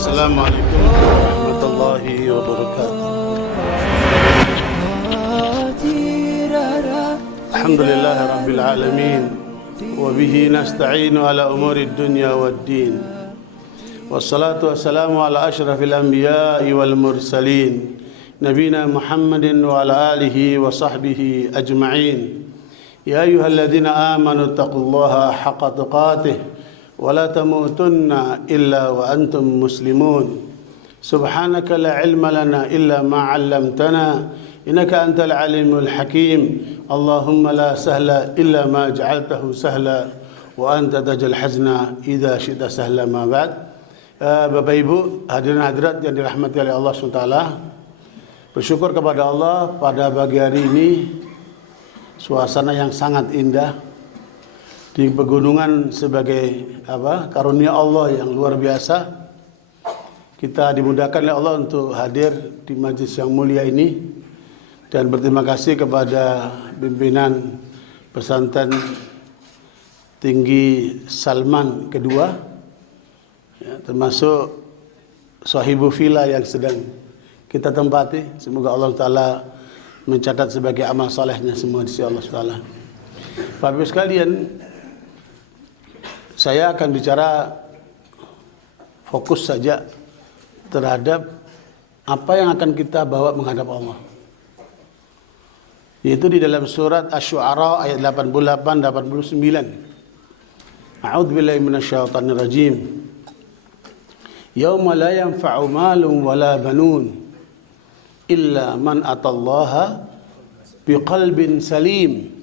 Assalamualaikum warahmatullahi wabarakatuh. Alhamdulillah rabbil alamin wa bihi nasta'inu ala umuri dunya waddin. Wassalatu wassalamu ala asyrafil anbiya'i wal mursalin nabina Muhammadin wa ala alihi wa sahbihi ajma'in. Ya ayyuhalladzina amanu taqullaha haqqa tuqatih wa la tamutunna illa wa antum muslimun. Subhanaka la ilma lana illa ma 'allamtana innaka antal alimul hakim. Allahumma la sahla illa ma ja'altahu sahla wa anta tajal hazna idza syi'ta sahla. Ma ba'd. Bapak Ibu hadirin hadirat yang dirahmati oleh Allah SWT, bersyukur kepada Allah pada pagi hari ini suasana yang sangat indah di pegunungan sebagai karunia Allah yang luar biasa. Kita dimudahkan oleh Allah untuk hadir di majlis yang mulia ini dan berterima kasih kepada pimpinan pesantren tinggi Salman kedua, ya, termasuk sahibu villa yang sedang kita tempati. Semoga Allah Ta'ala mencatat sebagai amal salehnya semua di sisi Allah Ta'ala. Bapak Ibu sekalian, saya akan bicara fokus saja terhadap apa yang akan kita bawa menghadap Allah, yaitu di dalam surat Asy-Syu'ara ayat 88-89. A'udzubillahi minasyaitonir rajim. Yauma la yanfa'u malun wala banun illa man atallaha biqalbin salim.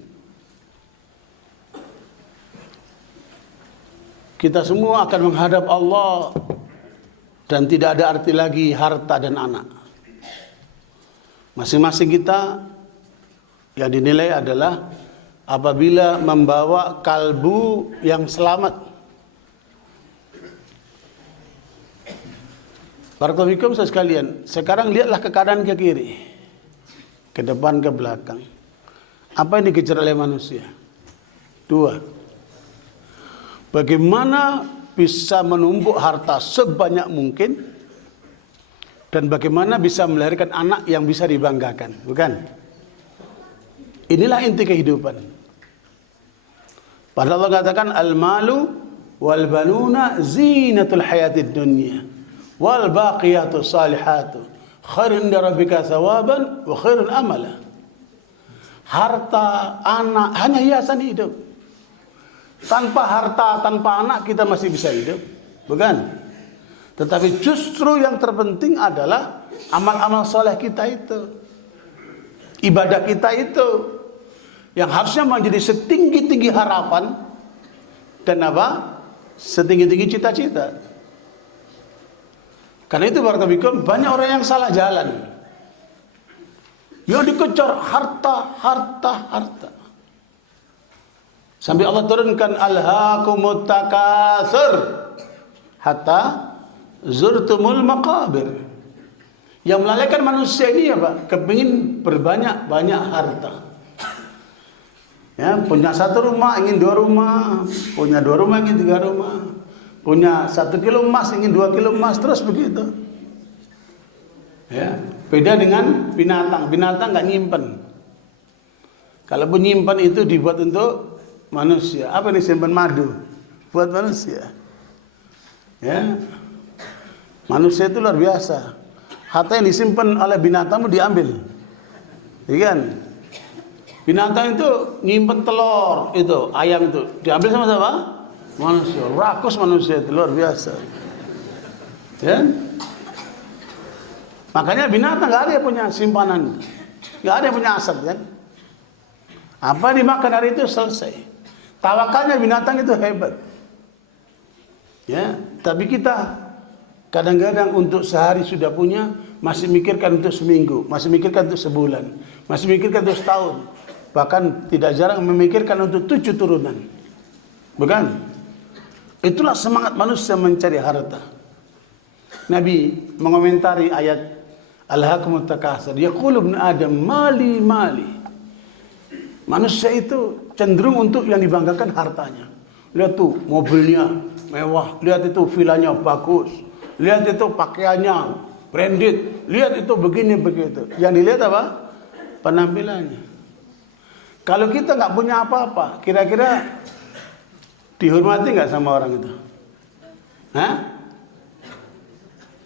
Kita semua akan menghadap Allah dan tidak ada arti lagi harta dan anak. Masing-masing kita yang dinilai adalah apabila membawa kalbu yang selamat. Barakallahu fikum sekalian. Sekarang lihatlah ke kanan ke kiri, ke depan ke belakang. Apa yang dikejar oleh manusia? Dua. Bagaimana bisa menumpuk harta sebanyak mungkin dan bagaimana bisa melahirkan anak yang bisa dibanggakan, bukan? Inilah inti kehidupan. Padahal Allah katakan al-malu wal banuna zinatul hayatid dunya wal baqiyatus salihatu khairun inda rabbika thawaban wa khairun amala. Harta, anak hanya hiasan hidup. Tanpa harta, tanpa anak kita masih bisa hidup, bukan? Tetapi justru yang terpenting adalah amal-amal soleh kita itu, ibadah kita itu, yang harusnya menjadi setinggi-tinggi harapan dan setinggi-tinggi cita-cita. Karena itu barakallahu banyak orang yang salah jalan, yang dikejar harta, harta, harta. Sampai Allah turunkan alhaakumut takatsur hatta zurtumul maqabir. Yang melalaikan manusia ini apa? Kepingin berbanyak-banyak harta. Ya, punya satu rumah ingin dua rumah, punya dua rumah ingin tiga rumah, punya 1 kilo emas ingin 2 kilo emas, terus begitu. Ya, beda dengan binatang. Binatang nggak nyimpen. Kalau pun nyimpen itu dibuat untuk manusia. Apa ini simpan madu buat manusia? Ya, manusia itu luar biasa. Harta yang disimpan oleh binatang diambil, ya kan? Binatang itu nyimpan telur, itu ayam itu diambil sama siapa? Manusia. Rakus manusia itu luar biasa. Ya, makanya binatang nggak ada yang punya simpanan, nggak ada yang punya aset, kan? Apa dimakan hari itu selesai. Tawakalnya binatang itu hebat. Ya, tapi kita kadang-kadang untuk sehari sudah punya, masih mikirkan untuk seminggu, masih mikirkan untuk sebulan, masih mikirkan untuk setahun, bahkan tidak jarang memikirkan untuk 7 turunan. Bukan? Itulah semangat manusia mencari harta. Nabi mengomentari ayat alhaakumut takatsur, yaqulu ibnu adam mali mali. Manusia itu cenderung untuk yang dibanggakan hartanya. Lihat tuh mobilnya mewah, lihat itu villanya bagus, lihat itu pakaiannya branded, lihat itu begini begitu. Yang dilihat apa? Penampilannya. Kalau kita nggak punya apa-apa, kira-kira dihormati nggak sama orang itu? Hah?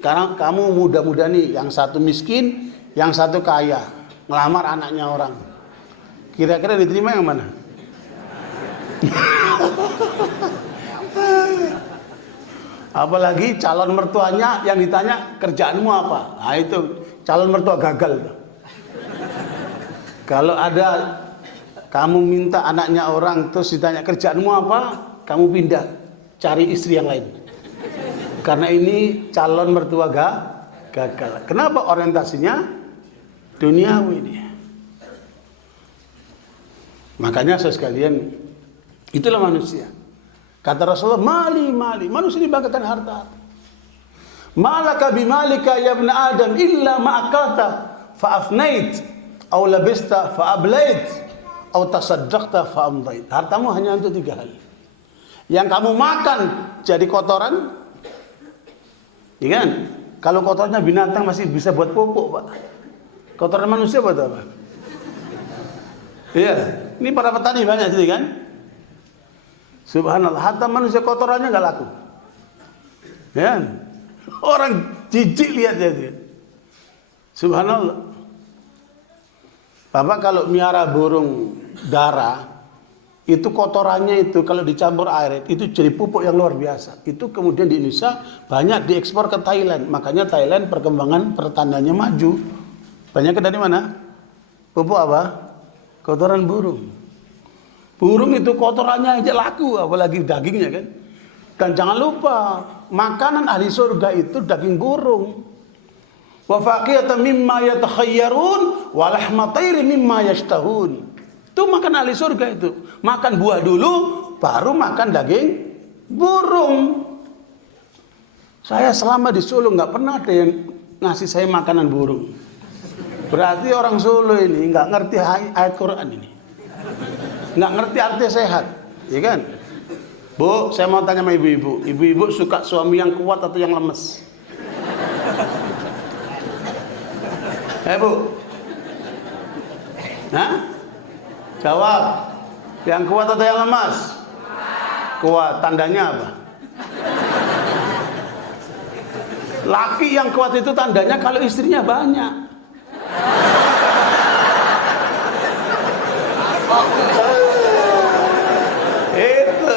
Karena kamu muda-muda nih, yang satu miskin, yang satu kaya, ngelamar anaknya orang. Kira-kira diterima yang mana? Apalagi calon mertuanya yang ditanya kerjaanmu apa? Nah itu calon mertua gagal. Kalau ada kamu minta anaknya orang terus ditanya kerjaanmu apa, kamu pindah cari istri yang lain. Karena ini calon mertua gagal. Kenapa? Orientasinya duniawi dia. Makanya saya sekalian, itulah manusia. Kata Rasulullah, mali, manusia dibanggakan harta. Malaka bimalika ya ibn Adam illa ma'akata fa'afnait, au labista fa'ablait, au tasaddaqta fa'amdait. Hartamu hanya untuk 3 hal. Yang kamu makan jadi kotoran, ya kan? Kalau kotornya binatang masih bisa buat pupuk, Pak. Kotoran manusia buat apa? Iya, ini para petani banyak sini kan? Subhanallah, harta manusia kotorannya nggak laku. Ya, orang jijik lihat dia. Subhanallah. Bapak kalau miara burung dara, itu kotorannya itu kalau dicampur air itu jadi pupuk yang luar biasa. Itu kemudian di Indonesia banyak diekspor ke Thailand. Makanya Thailand perkembangan pertaniannya maju. Banyak dari mana? Pupuk apa? Kotoran burung. Burung itu kotorannya aja laku, apalagi dagingnya kan. Dan jangan lupa, makanan ahli surga itu daging burung. Wa faqiyatan mimma yatakhayyarun wa lahma tayri mimma yashtahun. Itu makan ahli surga itu. Makan buah dulu, baru makan daging burung. Saya selama di Solo nggak pernah ada yang ngasih saya makanan burung. Berarti orang Solo ini nggak ngerti ayat Quran ini. Nggak ngerti arti sehat, ya kan? Bu, saya mau tanya sama ibu-ibu. Ibu-ibu suka suami yang kuat atau yang lemes? Bu. Hah? Jawab. Yang kuat atau yang lemas? Kuat. Tandanya apa? Laki yang kuat itu tandanya kalau istrinya banyak. Itu.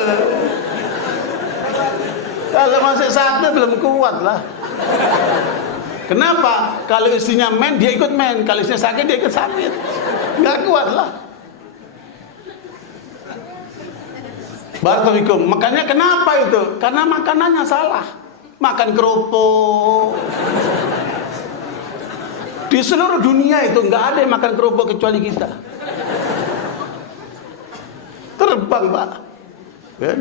Kalau masih satu belum kuat lah. Kenapa? Kalau istrinya main dia ikut main, kalau istrinya sakit dia ikut sakit. Nggak kuat lah. Barakallahu. Makanya kenapa itu? Karena makanannya salah. Makan kerupuk. Di seluruh dunia itu nggak ada yang makan kerupuk kecuali kita. Terbang, Pak. Kan?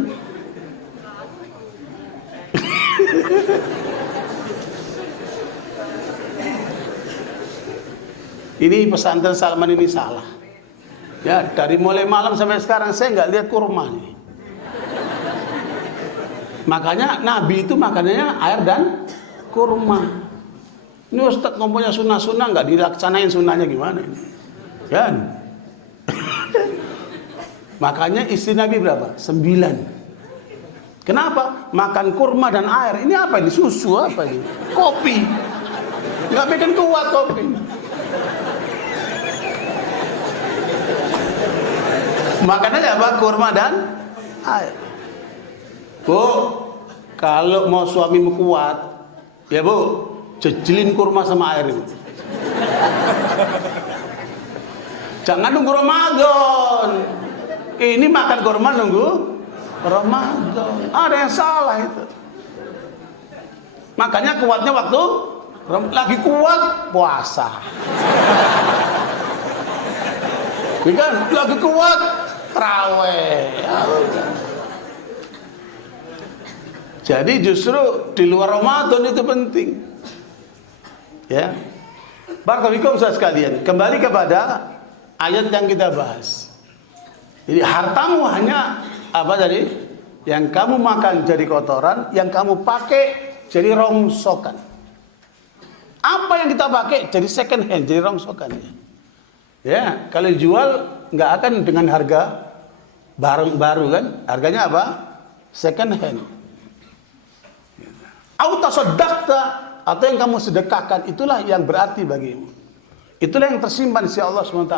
Ini pesantren Salman ini salah. Ya, dari mulai malam sampai sekarang saya nggak lihat kurma nih. Makanya Nabi itu makanannya air dan kurma. Ini Ustadz ngomongnya sunnah-sunnah nggak dilaksanain sunnahnya gimana ini? Kan? Makanya istri Nabi berapa? 9. Kenapa? Makan kurma dan air. Ini apa ini? Susu apa ini? Kopi. Nggak bikin kuat kopi. Makanannya apa? Kurma dan air. Bu, kalau mau suamimu kuat, ya Bu, jejelin kurma sama air itu. Jangan nunggu Ramadan. Ini makan kurma nunggu Ramadan. Ada yang salah itu. Makanya kuatnya waktu lagi kuat puasa. Kan lagi kuat raweh. Jadi justru di luar Ramadan itu penting. Ya. Barakallahu fikum sekalian. Kembali kepada ayat yang kita bahas. Jadi hartamu hanya apa tadi? Yang kamu makan jadi kotoran, yang kamu pakai jadi rongsokan. Apa yang kita pakai jadi second hand, jadi rongsokan. Ya, kalau jual nggak akan dengan harga barang baru kan? Harganya apa? Second hand. Auta sedekah atau yang kamu sedekahkan itulah yang berarti bagimu. Itulah yang tersimpan si Allah SWT.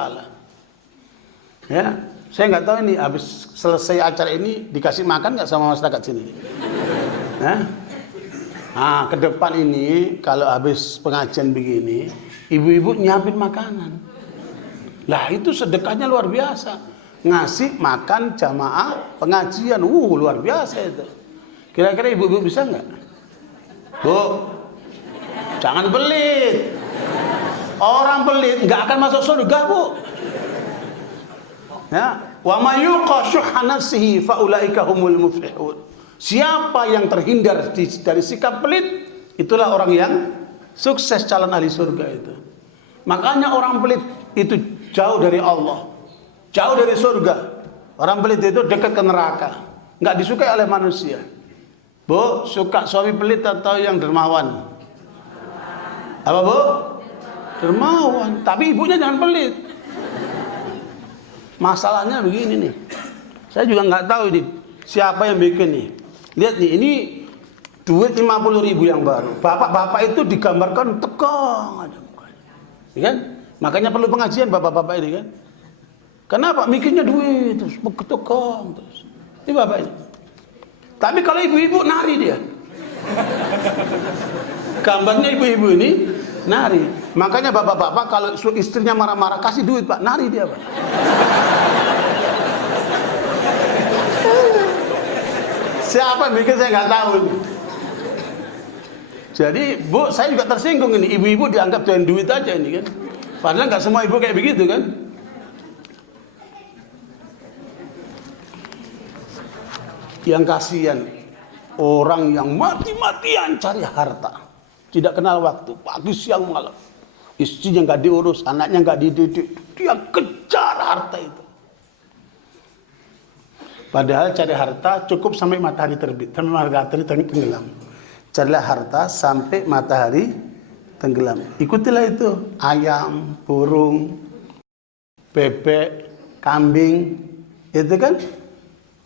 Ya, saya nggak tahu ini habis selesai acara ini dikasih makan nggak sama masyarakat sini. Ya? Nah, ke depan ini kalau habis pengajian begini, ibu-ibu nyiapin makanan. Lah itu sedekahnya luar biasa. Ngasih makan jamaah pengajian, luar biasa itu. Kira-kira ibu-ibu bisa nggak? Bu, jangan pelit. Orang pelit nggak akan masuk surga, Bu. Ya, wa may yuqa syuhha nafsihi fa ulaika humul muflihun. Siapa yang terhindar dari sikap pelit, itulah orang yang sukses, calon ahli surga itu. Makanya orang pelit itu jauh dari Allah, jauh dari surga. Orang pelit itu dekat ke neraka, nggak disukai oleh manusia. Bu, suka suami pelit atau yang dermawan? Apa, Bu? Dermawan. Tapi ibunya jangan pelit. Masalahnya begini nih, saya juga nggak tahu ini siapa yang bikin nih. Lihat nih, ini duit 50.000 yang baru. Bapak-bapak itu digambarkan tegang aja mukanya. Ya kan? Makanya perlu pengajian bapak-bapak ini kan. Kenapa? Mikirnya duit terus tegang terus. Ini bapak ini. Tapi kalau ibu-ibu nari dia. Gambarnya ibu-ibu ini nari. Makanya bapak-bapak kalau istrinya marah-marah kasih duit, Pak, nari dia, Pak. Siapa yang bikin saya nggak tahu ini. Jadi Bu, saya juga tersinggung ini. Ibu-ibu dianggap doyan duit aja ini kan. Padahal nggak semua ibu kayak begitu kan. Yang kasihan orang yang mati-matian cari harta, tidak kenal waktu, pagi siang malam. Istrinya nggak diurus, anaknya nggak dididik, dia kejar harta itu. Padahal cari harta cukup sampai matahari terbit, sampai matahari tenggelam. Carilah harta sampai matahari tenggelam. Ikutilah itu, ayam, burung, bebek, kambing, itu kan.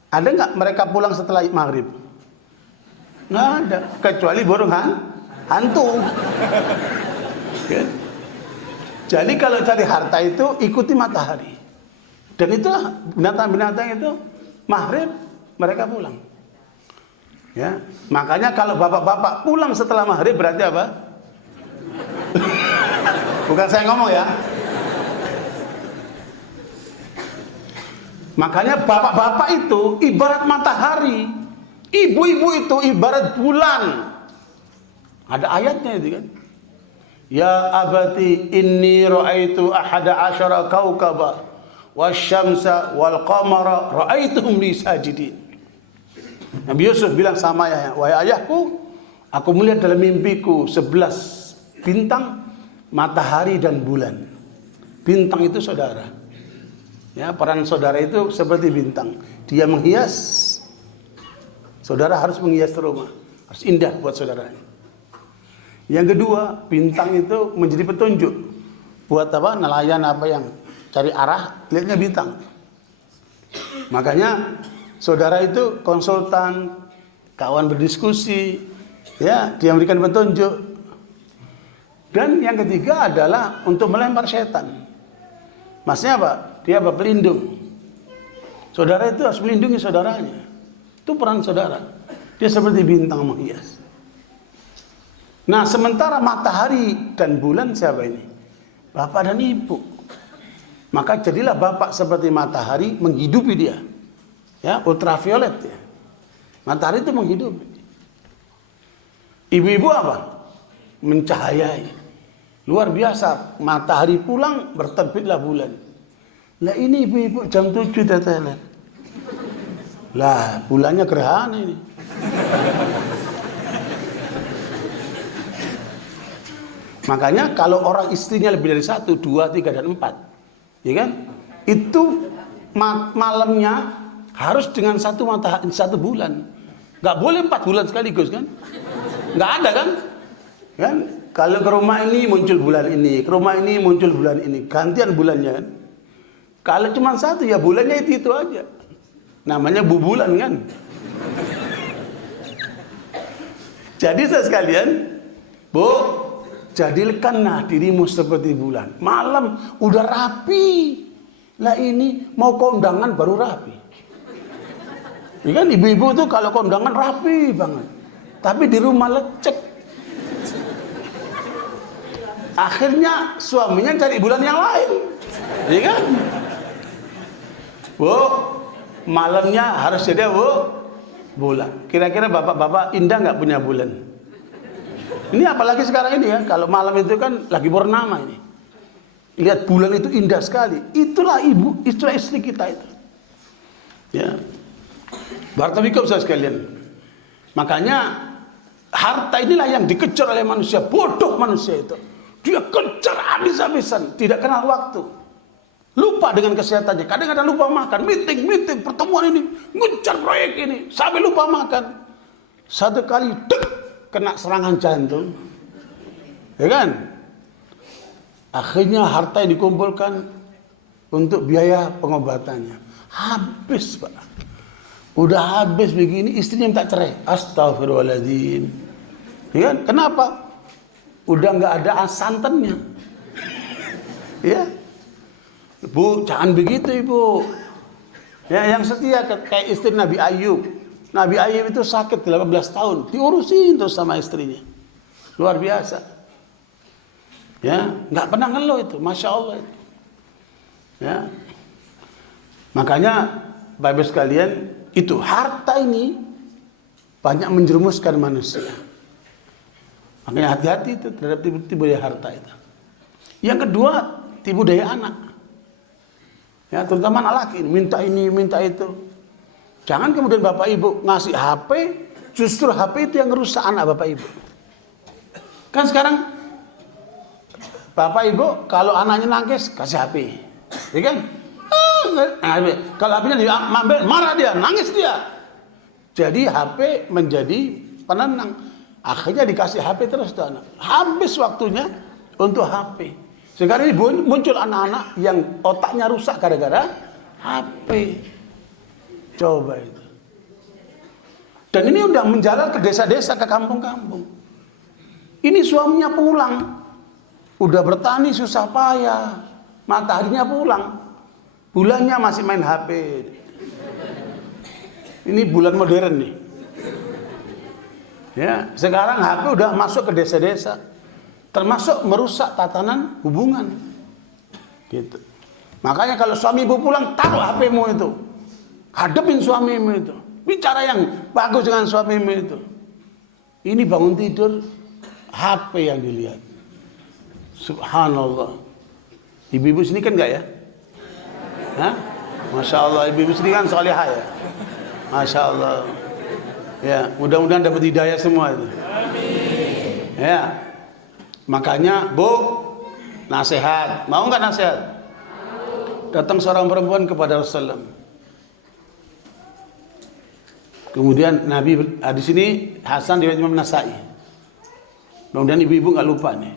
Ada nggak mereka pulang setelah maghrib? Nggak ada, kecuali burung hantu. Ya. Jadi kalau cari harta itu ikuti matahari. Dan itulah binatang-binatang itu. Maghrib mereka pulang. Ya, makanya kalau bapak-bapak pulang setelah maghrib berarti apa? Bukan saya ngomong ya. Makanya bapak-bapak itu ibarat matahari, ibu-ibu itu ibarat bulan. Ada ayatnya itu kan. Ya abati inni ra'aitu ahada asyara kaukaba wasyamsa wal qamara ra'aituhum li sajidin. Nabi Yusuf bilang sama ayahnya, wahai ayahku, aku melihat dalam mimpiku 11 bintang, matahari dan bulan. Bintang itu saudara. Ya, peran saudara itu seperti bintang. Dia menghias. Saudara harus menghias rumah. Harus indah buat saudaranya. Yang kedua, bintang itu menjadi petunjuk buat apa? Nelayan apa yang cari arah, lihatnya bintang. Makanya saudara itu konsultan, kawan berdiskusi, ya, dia memberikan petunjuk. Dan yang ketiga adalah untuk melempar setan. Maksudnya apa? Dia apa? Pelindung. Saudara itu harus melindungi saudaranya. Itu peran saudara. Dia seperti bintang menghias. Nah, sementara matahari dan bulan siapa ini? Bapak dan ibu. Maka jadilah bapak seperti matahari menghidupi dia. Ya, ultraviolet ya. Matahari itu menghidupi. Ibu-ibu apa? Mencahayai. Luar biasa, matahari pulang berterbitlah bulan. Lah ini ibu-ibu jam 7 datang. Lah, bulannya gerhana ini. Makanya kalau orang istrinya lebih dari 1, 2, 3, dan 4, ya kan? Itu malamnya harus dengan satu bulan. Nggak boleh 4 bulan sekaligus kan? Nggak ada kan? Kan? Kalau ke rumah ini muncul bulan ini, ke rumah ini muncul bulan ini, gantian bulannya kan? Kalau cuma satu ya bulannya itu aja. Namanya bubulan kan? Jadi saya sekalian, Bu, jadikanlah dirimu seperti bulan. Malam udah rapi. Lah ini mau kondangan baru rapi. Ya kan ibu-ibu tuh kalau kondangan rapi banget. Tapi di rumah lecek. Akhirnya suaminya cari bulan yang lain. Ya kan? Bu, malamnya harus jadi bulan. Kira-kira bapak-bapak indah nggak punya bulan? Ini apalagi sekarang ini ya, kalau malam itu kan lagi purnama ini. Lihat bulan itu indah sekali. Itulah ibu, itulah istri kita itu. Ya. Barakallahu saya sekalian. Makanya harta inilah yang dikejar oleh manusia, bodoh manusia itu. Dia kejar habis-habisan, tidak kenal waktu. Lupa dengan kesehatannya, kadang-kadang lupa makan, meeting, pertemuan ini, ngejar proyek ini, sampai lupa makan. Satu kali, dek, kena serangan jantung. Ya kan? Akhirnya harta yang dikumpulkan untuk biaya pengobatannya. Habis, Pak. Udah habis begini, istrinya minta cerai. Astagfirullahaladzim. Ya kan? Kenapa? Udah nggak ada santannya. Ya. Bu, jangan begitu Ibu. Ya, yang setia kayak istri Nabi Ayub. Nabi Ayub itu sakit 18 tahun, diurusin terus sama istrinya. Luar biasa. Ya, nggak pernah ngeluh itu, masya Allah itu. Ya. Makanya Bapak Ibu sekalian, itu harta ini banyak menjerumuskan manusia. Makanya hati-hati itu terhadap tipu daya harta itu. Yang kedua, tipu daya anak. Ya, terutama anak laki, minta ini, minta itu. Jangan kemudian Bapak Ibu ngasih HP, justru HP itu yang merusak anak Bapak Ibu. Kan sekarang Bapak Ibu kalau anaknya nangis kasih HP, ya kan? Kalau HP-nya diambil, marah dia, nangis dia. Jadi HP menjadi penenang. Akhirnya dikasih HP terus tuh anak. Habis waktunya untuk HP. Sekarang ini muncul anak-anak yang otaknya rusak gara-gara HP. Coba itu. Dan ini udah menjalar ke desa-desa, ke kampung-kampung. Ini suaminya pulang. Udah bertani susah payah. Mataharinya pulang. Bulannya masih main HP. Ini bulan modern nih. Ya, sekarang HP udah masuk ke desa-desa. Termasuk merusak tatanan hubungan. Gitu. Makanya kalau suami ibu pulang, taruh HP-mu itu. Hadapin suamimu itu. Bicara yang bagus dengan suamimu itu. Ini bangun tidur, HP yang dilihat. Subhanallah. Ibu-ibu sini kan enggak ya? Hah? Masya Allah, ibu-ibu sini kan salihah ya? Masya Allah. Ya, mudah-mudahan dapat hidayah semua itu. Ya. Makanya, Bu, nasihat. Mau nggak nasihat? Datang seorang perempuan kepada Rasulullah. Kemudian Nabi di sini Hasan riwayat Imam Nasai. Mudah-mudahan ibu-ibu nggak lupa nih.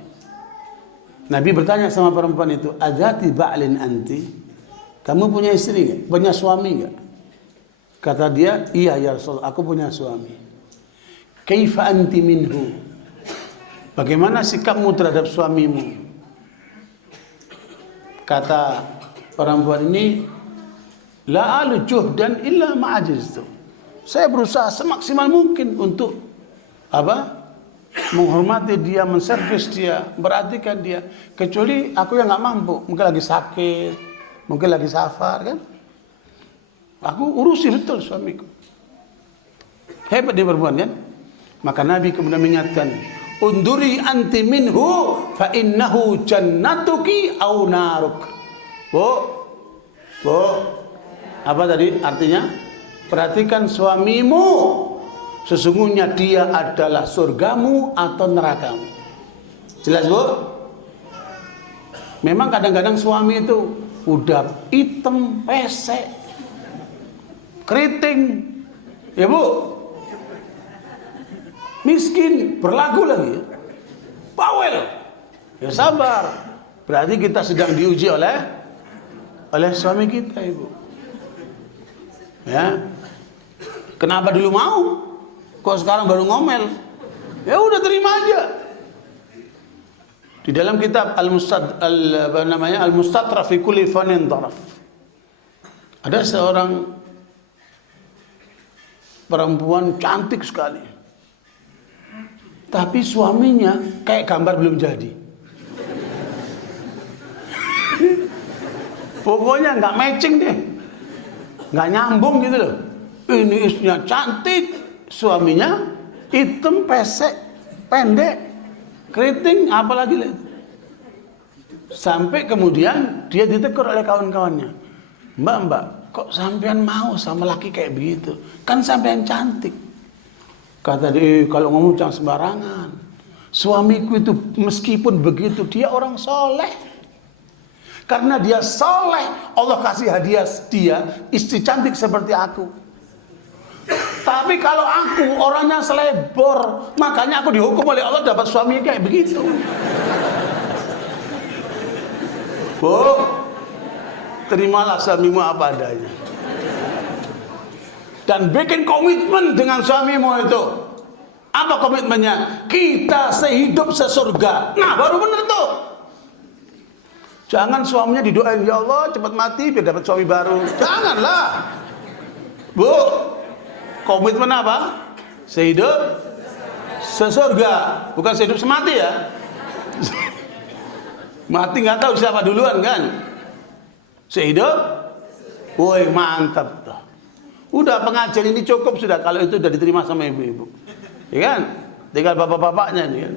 Nabi bertanya sama perempuan itu, "Ajati ba'lin anti?" Kamu punya istri nggak? Punya suami nggak? Kata dia, "Iya ya Rasul, aku punya suami." "Kaifa anti minhu?" Bagaimana sikapmu terhadap suamimu? Kata perempuan ini, "La alu juhdan illa ma'ajiztu." Saya berusaha semaksimal mungkin untuk menghormati dia, menservis dia, memperhatikan dia. Kecuali aku yang nggak mampu, mungkin lagi sakit, mungkin lagi safar kan. Aku urusi betul suamiku. Hebat dia perempuan kan. Maka Nabi kemudian mengingatkan, "Unduri anti minhu fa innahu jannatuki au naruk." Bu, apa tadi artinya? Perhatikan suamimu. Sesungguhnya dia adalah surgamu atau nerakamu. Jelas, Bu? Memang kadang-kadang suami itu udah hitam, pesek, keriting. Ya, Bu? miskin, berlagu lagi. Bawel. Ya sabar. Berarti kita sedang diuji oleh suami kita, Ibu. Ya. Kenapa dulu mau? Kok sekarang baru ngomel? Ya udah terima aja. Di dalam kitab Al-Mustatraf fi kulli fanin daraf. Ada seorang perempuan cantik sekali. Tapi suaminya kayak gambar belum jadi. Pokoknya nggak matching deh. Nggak nyambung gitu loh. Ini istrinya cantik, suaminya hitam, pesek, pendek, keriting, apalagi lah. Sampai kemudian dia ditegur oleh kawan-kawannya. Mbak, kok sampean mau sama laki kayak begitu? Kan sampean cantik. Kata dia, kalau ngomong jangan sembarangan. Suamiku itu meskipun begitu, dia orang soleh. Karena dia soleh, Allah kasih hadiah dia, istri cantik seperti aku. Tapi kalau aku orangnya selebor, makanya aku dihukum oleh Allah dapat suami kayak begitu. Bu, terimalah suamimu apa adanya. Dan bikin komitmen dengan suamimu itu. Apa komitmennya? Kita sehidup sesurga. Nah, baru bener tuh. Jangan suaminya didoain, ya Allah cepat mati biar dapat suami baru. Janganlah. Bu, komitmen apa? Sehidup sesurga. Bukan sehidup semati ya. Mati nggak tahu siapa duluan kan. Sehidup, woi mantap tuh. Udah pengajian ini cukup sudah kalau itu udah diterima sama ibu-ibu. Ya kan? Tinggal bapak-bapaknya nih kan.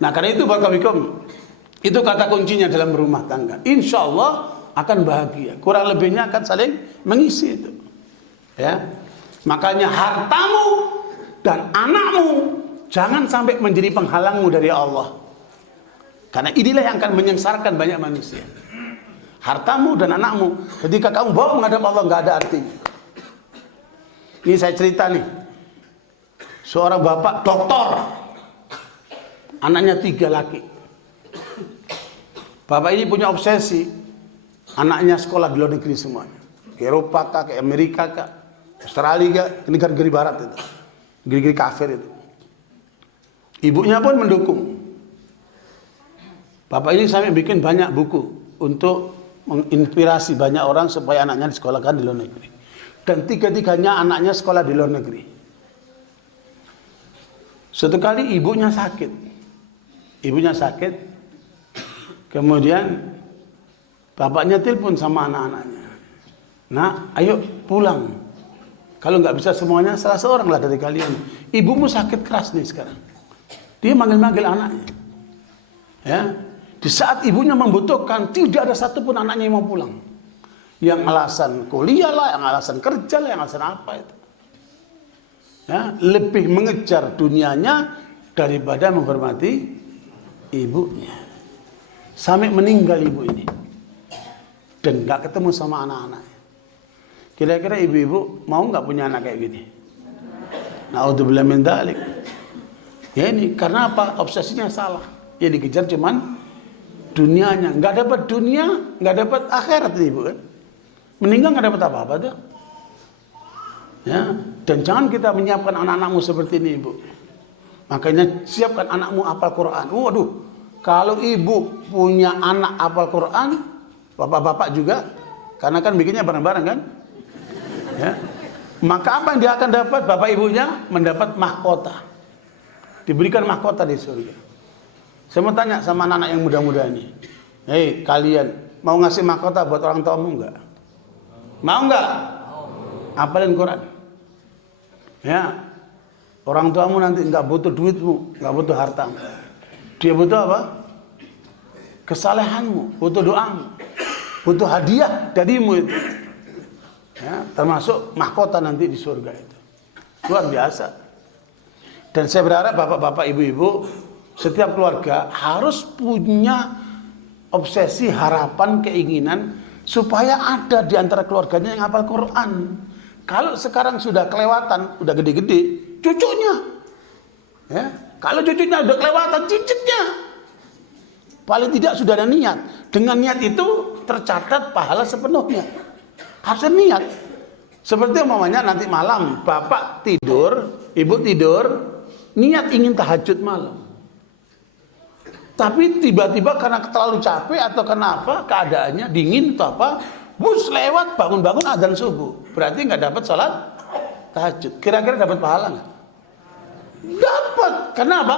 Nah karena itu barakallahu, itu kata kuncinya dalam berumah tangga. Insya Allah akan bahagia. Kurang lebihnya akan saling mengisi itu. Ya. Makanya hartamu dan anakmu jangan sampai menjadi penghalangmu dari Allah. Karena inilah yang akan menyengsarakan banyak manusia. Hartamu dan anakmu ketika kamu bawa menghadap Allah nggak ada artinya. Ini saya cerita nih. Seorang bapak doktor, anaknya 3 laki. Bapak ini punya obsesi, anaknya sekolah di luar negeri semuanya. Ke Eropa kah, ke Amerika kah, Australia kah, ke negara-negara barat itu. Negeri-negeri kafir itu. Ibunya pun mendukung. Bapak ini sampai bikin banyak buku untuk menginspirasi banyak orang supaya anaknya disekolahkan di luar negeri. Dan 3-tiganya anaknya sekolah di luar negeri. Suatu kali ibunya sakit. Ibunya sakit. Kemudian bapaknya telepon sama anak-anaknya. Nah, ayo pulang. Kalau nggak bisa semuanya, salah seorang lah dari kalian. Ibumu sakit keras nih sekarang. Dia manggil-manggil anaknya. Ya, di saat ibunya membutuhkan, tidak ada satupun anaknya yang mau pulang. Yang alasan kuliah lah, yang alasan kerja lah, yang alasan apa itu. Ya, lebih mengejar dunianya daripada menghormati ibunya. Sampai meninggal ibu ini. Dan gak ketemu sama anak-anaknya. Kira-kira ibu-ibu mau gak punya anak kayak gini? Na'udzubillah min dzalik. Ya ini karena apa? Obsesinya salah. Yang dikejar cuman dunianya. Gak dapat dunia, gak dapat akhirat ibu kan. Meninggal gak dapat apa-apa tuh. Ya, dan jangan kita menyiapkan anak-anakmu seperti ini ibu. Makanya siapkan anakmu hafal Quran. Waduh, kalau ibu punya anak hafal Quran, bapak-bapak juga, karena kan bikinnya bareng-bareng kan. Ya, maka apa yang dia akan dapat? Bapak ibunya mendapat mahkota, diberikan mahkota di surga. Saya mau tanya sama anak-anak yang muda-muda ini, hei kalian mau ngasih mahkota buat orang tuamu enggak? Mau enggak? Hafalin Quran. Ya, orang tuamu nanti nggak butuh duitmu, nggak butuh hartamu. Dia butuh apa? Kesalehanmu, butuh doamu, butuh hadiah darimu itu. Ya, termasuk mahkota nanti di surga itu. Luar biasa. Dan saya berharap bapak-bapak, ibu-ibu, setiap keluarga harus punya obsesi, harapan, keinginan supaya ada di antara keluarganya yang hafal Quran. Kalau sekarang sudah kelewatan, udah gede-gede, cucunya Ya, kalau cucunya udah kelewatan, cicitnya. Paling tidak sudah ada niat. Dengan niat itu tercatat pahala sepenuhnya. Harusnya niat. Seperti umpamanya nanti malam bapak tidur, ibu tidur, niat ingin tahajud malam. Tapi tiba-tiba karena terlalu capek atau kenapa keadaannya dingin atau apa, bus lewat bangun-bangun adzan subuh. Berarti nggak dapat sholat tahajud. Kira-kira dapat pahala nggak? Dapat. Kenapa?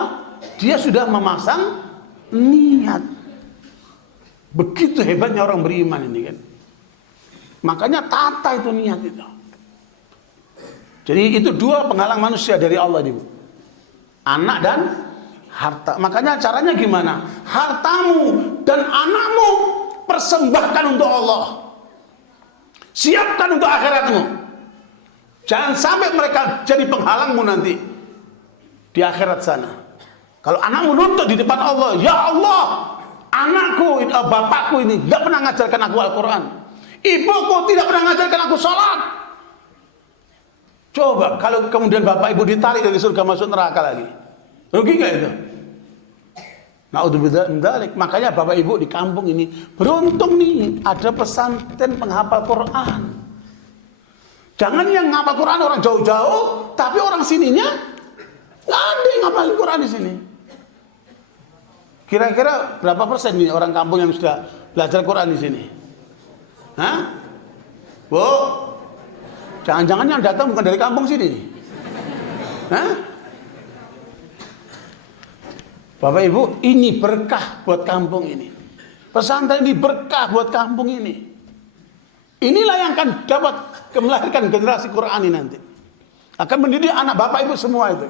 Dia sudah memasang niat. Begitu hebatnya orang beriman ini kan. Makanya tata itu niat itu. Jadi itu dua penghalang manusia dari Allah ibu. Anak dan harta. Makanya caranya gimana? Hartamu dan anakmu persembahkan untuk Allah. Siapkan untuk akhiratmu. Jangan sampai mereka jadi penghalangmu nanti di akhirat sana. Kalau anakmu nuntut di depan Allah, ya Allah, anakku, bapakku ini tidak pernah mengajarkan aku Al-Quran. Ibuku tidak pernah mengajarkan aku sholat. Coba kalau kemudian bapak ibu ditarik dari surga masuk neraka lagi, rugi nggak itu? Naudzubillah min dzalik. Makanya bapak ibu di kampung ini beruntung nih ada pesantren penghafal Quran. Jangan yang ngapal Quran orang jauh-jauh, tapi orang sininya nggak ada yang ngapalin Quran di sini. Kira-kira berapa persen nih orang kampung yang sudah belajar Quran di sini? Hah? Bu? Jangan-jangan yang datang bukan dari kampung sini. Hah? Bapak Ibu, ini berkah buat kampung ini. Pesantren ini berkah buat kampung ini. Inilah yang akan dapat melahirkan generasi Qurani nanti. Akan mendidik anak Bapak Ibu semua itu.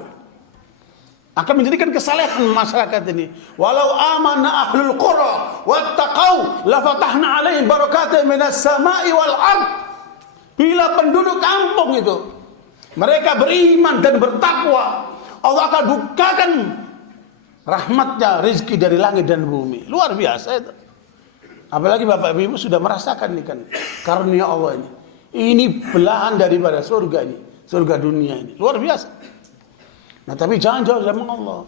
Akan menjadikan kesalehan masyarakat ini. Walau amana ahlul qura wattaqau la fatahna alaihim barakatin minas sama'i wal ard. Bila penduduk kampung itu mereka beriman dan bertakwa, Allah akan bukakan rahmatnya, rezeki dari langit dan bumi. Luar biasa itu. Apalagi Bapak Ibu sudah merasakan nih kan karunia Allah ini. Ini belahan daripada surga ini, surga dunia ini. Luar biasa. Nah, tapi jangan jauh dari Allah.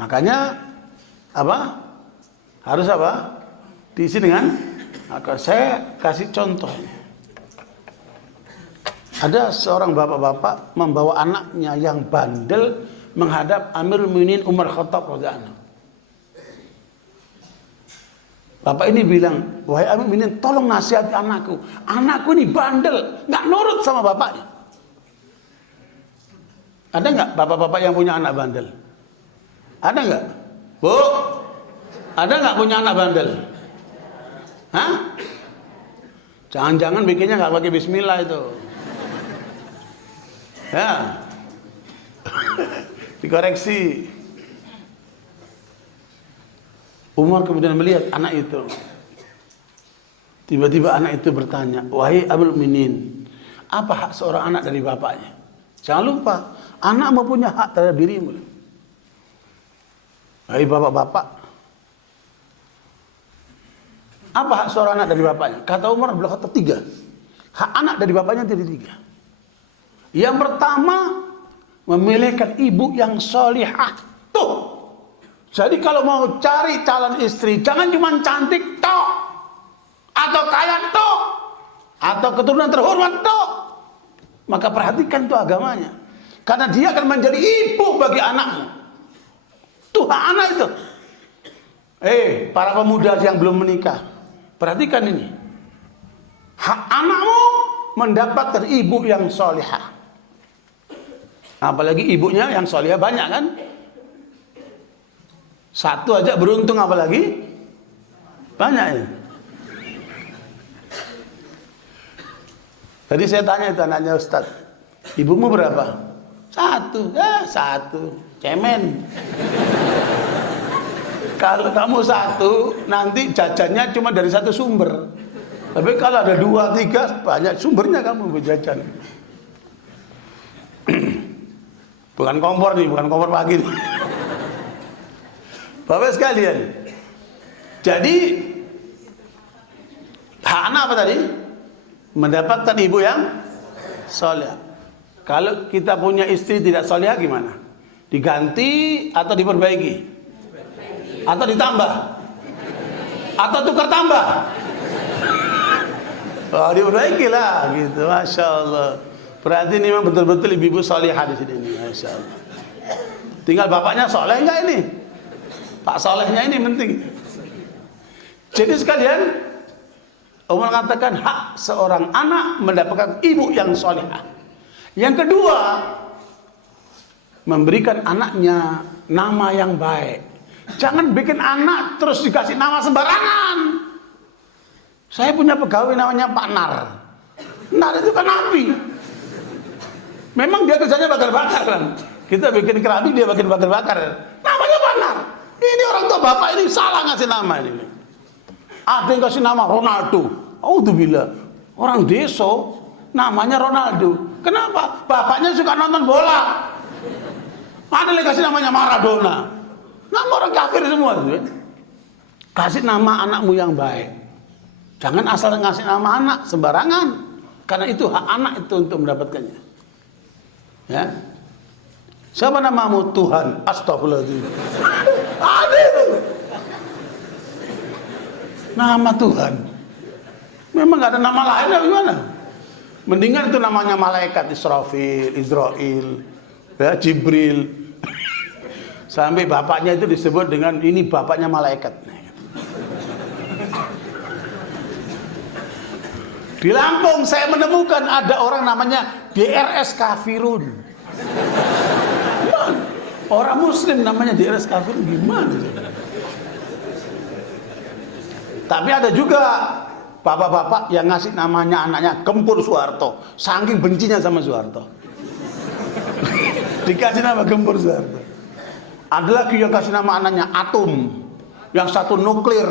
Makanya apa? Harus apa? Diisi dengan saya kasih contoh ini. Ada seorang bapak-bapak membawa anaknya yang bandel menghadap Amirul Mukminin Umar Khattab radhiyallahu anhu. Bapak ini bilang, wahai Amirul Mukminin, tolong nasihati anakku. Anakku ini bandel, nggak nurut sama bapaknya. Ada nggak bapak-bapak yang punya anak bandel? Ada nggak? Bu, ada nggak punya anak bandel? Hah? Jangan-jangan bikinnya nggak pakai Bismillah itu. Ya, dikoreksi. Umar kemudian melihat anak itu. Tiba-tiba anak itu bertanya, wahai Amirul Mukminin, apa hak seorang anak dari bapaknya? Jangan lupa, anak mempunyai hak terhadap dirimu. Wahai bapak-bapak, apa hak seorang anak dari bapaknya? Kata Umar, beliau kata 3. Hak anak dari bapaknya jadi 3. Yang pertama, memilihkan ibu yang solihah. Tuh. Jadi kalau mau cari calon istri, jangan cuma cantik tok, atau kaya tok, atau keturunan terhormat tok. Maka perhatikan tuh agamanya. Karena dia akan menjadi ibu bagi anakmu. Tuh hak anak itu. Para pemuda yang belum menikah, perhatikan ini. Hak anakmu mendapatkan ibu yang solihah. Apalagi ibunya yang solihah banyak kan? Satu aja beruntung, apalagi banyak ya. Tadi saya tanya itu anaknya Ustaz, ibumu berapa? 1. Ya 1. Cemen. Kalau kamu 1, nanti jajannya cuma dari 1 sumber. Tapi kalau ada 2, 3, banyak sumbernya kamu berjajan. Bukan kompor nih, bukan kompor pagi nih. Bapak sekalian, jadi hak anak apa tadi? Mendapatkan ibu yang soleh. Kalau kita punya istri tidak soleh gimana? Diganti atau diperbaiki? Atau ditambah? Atau tukar tambah? Oh, diperbaiki lah gitu. Masya Allah. Berarti ini memang betul-betul ibu-ibu salihah di sini. Masya Allah. Tinggal bapaknya soleh enggak ini? Pak solehnya ini penting. Jadi sekalian, Umar katakan hak seorang anak mendapatkan ibu yang solehah. Yang kedua, memberikan anaknya nama yang baik. Jangan bikin anak terus dikasih nama sembarangan. Saya punya pegawai namanya Pak Nar. Nar itu kan api. Memang dia kerjanya bakar-bakar kan. Kita bikin keramik, dia bikin bakar-bakar. Namanya Pak Nar. Ini orang tua bapak ini salah ngasih nama ini. Ada yang kasih nama Ronaldo. Auzubillah. Orang deso namanya Ronaldo. Kenapa? Bapaknya suka nonton bola. Ada yang kasih namanya Maradona. Nama orang kafir semua. Kasih nama anakmu yang baik. Jangan asal ngasih nama anak sembarangan. Karena itu hak anak itu untuk mendapatkannya. Ya. Siapa namamu? Tuhan. Astagfirullahaladzim. Ada itu. Nama Tuhan. Memang gak ada nama lain apa gimana? Mendingan itu namanya malaikat Israfil, Israil, ya, Jibril. Sampai bapaknya itu disebut dengan ini bapaknya malaikat. Di Lampung saya menemukan ada orang namanya DRS Kafirun. Orang Muslim namanya DRS Kafirun gimana? Tapi ada juga bapak-bapak yang ngasih namanya anaknya Gempur Soeharto, saking bencinya sama Soeharto. Dikasih nama Gempur Soeharto. Ada lagi yang kasih nama anaknya Atom, yang satu nuklir.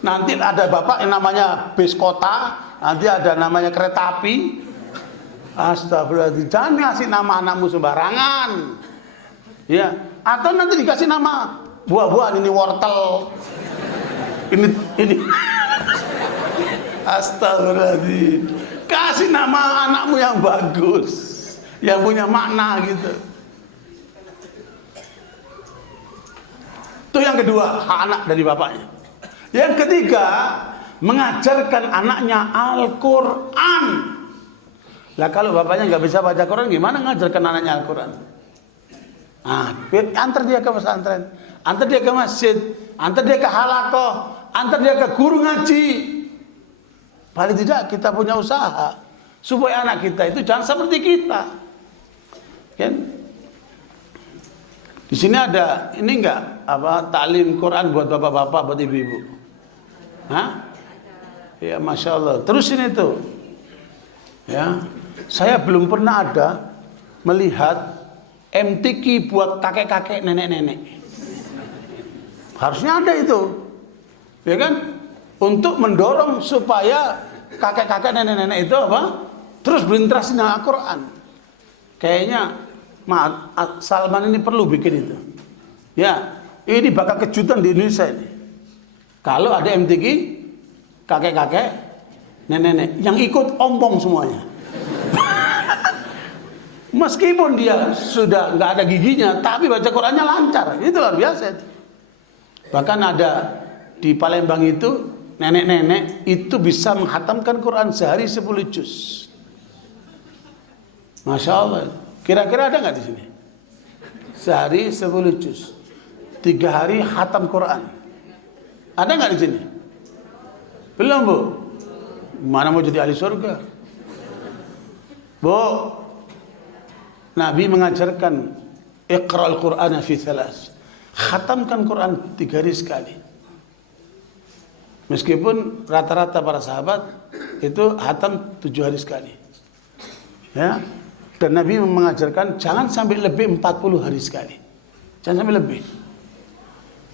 Nanti ada bapak yang namanya bis kota, nanti ada namanya kereta api. Astagfirullahaladzim, jangan ngasih nama anakmu sembarangan. Ya, atau nanti dikasih nama buah-buahan, ini wortel. Ini Astagfirullahaladzim. Kasih nama anakmu yang bagus, yang punya makna gitu. Itu yang kedua, hak anak dari bapaknya. Yang ketiga, mengajarkan anaknya Al-Quran. Lah kalau bapaknya nggak bisa baca Quran, gimana ngajarkan anaknya Al-Quran? Antar dia ke pesantren, antar dia ke masjid, antar dia ke halakoh, antar dia ke guru ngaji. Paling tidak kita punya usaha supaya anak kita itu jangan seperti kita. Kan? Di sini ada ini enggak apa taklim Quran buat bapak-bapak, buat ibu-ibu? Hah? Ya Masya Allah. Terusin itu. Ya, saya belum pernah ada melihat MTQ buat kakek-kakek, nenek-nenek. Harusnya ada itu, ya kan? Untuk mendorong supaya kakek-kakek, nenek-nenek itu apa? Terus berinteraksi dengan Al-Quran. Kayaknya Salman ini perlu bikin itu. Ya, ini bakal kejutan di Indonesia ini. Kalau ada MTQ, kakek-kakek, nenek-nenek yang ikut ompong semuanya. Meskipun dia sudah nggak ada giginya, tapi baca Qurannya lancar. Itu luar biasa itu. Bahkan ada di Palembang itu nenek-nenek itu bisa menghatamkan Quran sehari 10 juz. Masya Allah. Kira-kira ada nggak di sini? Sehari 10 juz, 3 hari hatam Quran. Ada nggak di sini? Belum, Bu. Mana mau jadi ahli surga? Bu, Nabi mengajarkan Iqra'ul Qur'ana fi thalas. Khatamkan Quran 3 hari sekali. Meskipun rata-rata para sahabat itu hatam 7 hari sekali. Ya. Dan Nabi mengajarkan jangan sampai lebih 40 hari sekali. Jangan sampai lebih.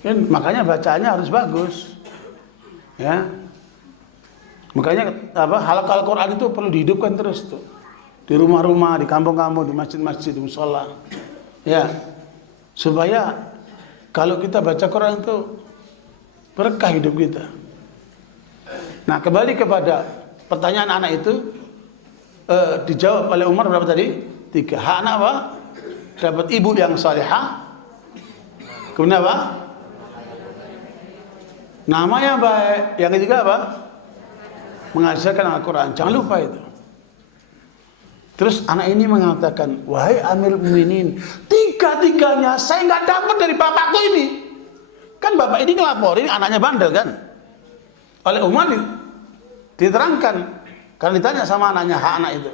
Kan makanya bacaannya harus bagus. Ya. Makanya halaqah Al-Quran itu perlu dihidupkan terus tuh. Di rumah-rumah, di kampung-kampung, di masjid-masjid, di mushola. Ya. Supaya kalau kita baca Quran itu berkah hidup kita. Nah, kembali kepada pertanyaan anak itu dijawab oleh Umar berapa tadi? 3. Hak anak apa? dapat ibu yang salihah. Kemudian apa? Nama yang baik. Yang ketiga apa? Mengajarkan Al-Quran. Jangan lupa itu. Terus anak ini mengatakan, wahai Amirul Mukminin, tiga-tiganya saya nggak dapat dari bapakku ini. Kan bapak ini ngelaporin anaknya bandel kan. Oleh Umar diterangkan. Karena ditanya sama anaknya, hak anak itu.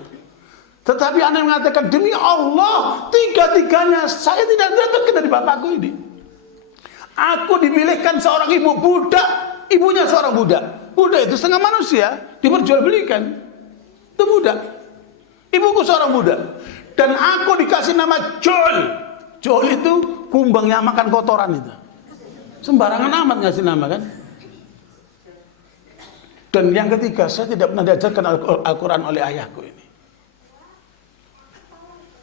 Tetapi anak mengatakan, demi Allah, tiga-tiganya saya tidak dapatkan dari bapakku ini. Aku dipilihkan seorang ibu budak, ibunya seorang budak. Budak itu setengah manusia, diperjualbelikan. Itu budak. Ibuku seorang budak. Dan aku dikasih nama Joel. Joel itu kumbang yang makan kotoran itu. Sembarangan amat ngasih nama kan. Dan yang ketiga, saya tidak pernah diajarkan Al-Quran oleh ayahku ini.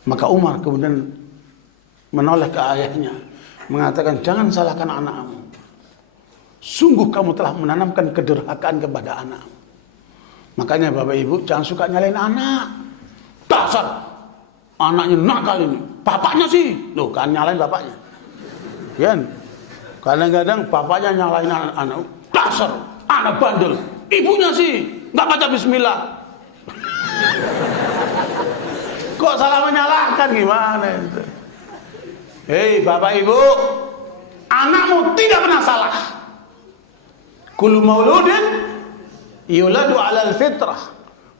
Maka Umar kemudian menoleh ke ayahnya, mengatakan, jangan salahkan anakmu. Sungguh kamu telah menanamkan kedurhakaan kepada anakmu. Makanya Bapak Ibu jangan suka nyalain anak. Dasar anaknya nakal ini. Bapaknya sih, loh kan nyalain bapaknya. Kan? Kadang-kadang bapaknya nyalain anak. Dasar anak bandel. Ibunya sih nggak baca bismillah. Kok salah menyalahkan gimana itu? Hei Bapak Ibu, anakmu tidak pernah salah. Kullu mauludin yuladu 'alal fitrah,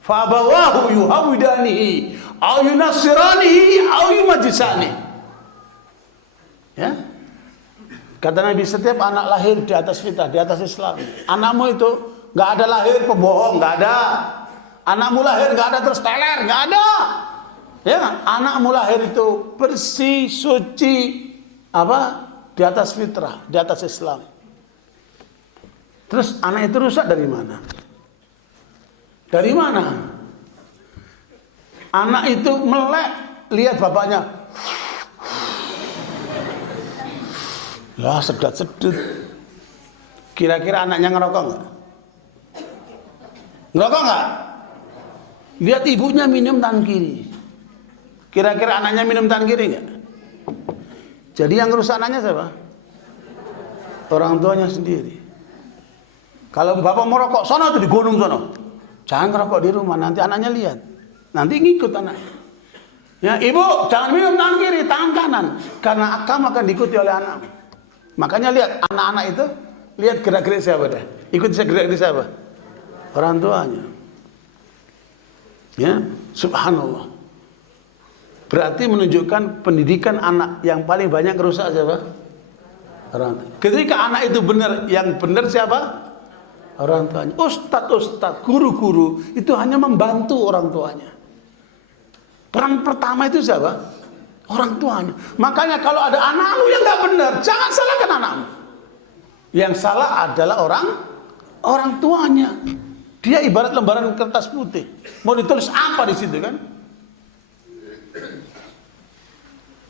fa abawahu yuhawidanihi aw yunassiranihi aw yumajjisanihi. Ya. Kata Nabi, setiap anak lahir di atas fitrah, di atas Islam. Anakmu itu nggak ada lahir pembohong, nggak ada. Anakmu lahir nggak ada terus teler, nggak ada. Ya, anakmu lahir itu bersih, suci, apa? Di atas fitrah, di atas Islam. Terus anak itu rusak dari mana? Dari mana? Anak itu melek, lihat bapaknya. Lah sedut-sedut. Kira-kira anaknya ngerokok nggak? Ngerokok nggak? Lihat ibunya minum tangan kiri. Kira-kira anaknya minum tangan kiri nggak? Jadi yang ngerusak anaknya siapa? Orang tuanya sendiri. Kalau bapak mau rokok, sono tuh di gunung sono. Jangan ngerokok di rumah, nanti anaknya lihat. Nanti ngikut anaknya. Ya, ibu jangan minum tangan kiri, tangan kanan. Karena kamu akan diikuti oleh anak. Makanya lihat anak-anak itu, lihat gerak-gerik siapa dah. Ikut gerak-gerik siapa? Orang tuanya. Ya, subhanallah. Berarti menunjukkan pendidikan anak yang paling banyak rusak siapa? Orang tua. Ketika anak itu benar, yang benar siapa? Orang tuanya. Ustadz, guru-guru itu hanya membantu orang tuanya. Peran pertama itu siapa? Orang tuanya. Makanya kalau ada anakmu yang nggak benar, jangan salahkan anakmu. Yang salah adalah orang tuanya. Dia ibarat lembaran kertas putih. Mau ditulis apa di situ kan?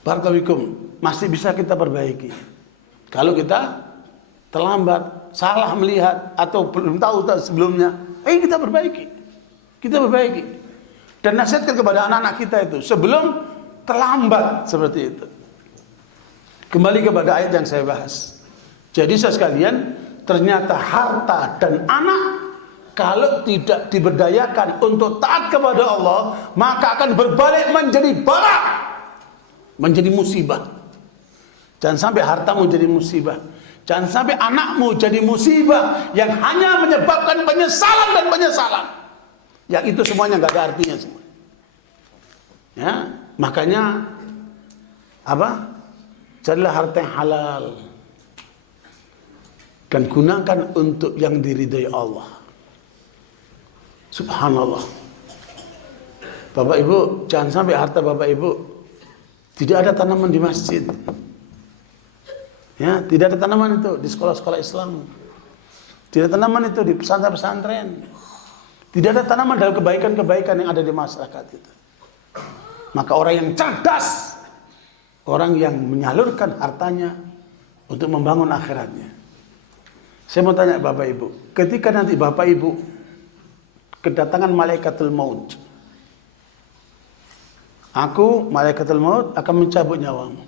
Barakallahu masih bisa kita perbaiki. Kalau kita terlambat, salah melihat atau belum tahu sebelumnya, kita perbaiki. Kita perbaiki. Dan nasihatkan kepada anak-anak kita itu sebelum terlambat seperti itu. Kembali kepada ayat yang saya bahas. Jadi sekalian, ternyata harta dan anak kalau tidak diberdayakan untuk taat kepada Allah, maka akan berbalik menjadi bala, menjadi musibah. Jangan sampai hartamu jadi musibah. Jangan sampai anakmu jadi musibah yang hanya menyebabkan penyesalan dan penyesalan. Yang itu semuanya nggak ada artinya semua. Ya, makanya apa? Carilah harta yang halal dan gunakan untuk yang diridhai Allah. Subhanallah. Bapak Ibu, jangan sampai harta Bapak Ibu tidak ada tanaman di masjid. Ya, tidak ada tanaman itu di sekolah-sekolah Islam. Tidak ada tanaman itu di pesantren-pesantren. Tidak ada tanaman dalam kebaikan-kebaikan yang ada di masyarakat itu. Maka orang yang cerdas, orang yang menyalurkan hartanya untuk membangun akhiratnya. Saya mau tanya Bapak Ibu, ketika nanti Bapak Ibu kedatangan malaikatul maut, Aku malaikatul maut akan mencabut nyawamu.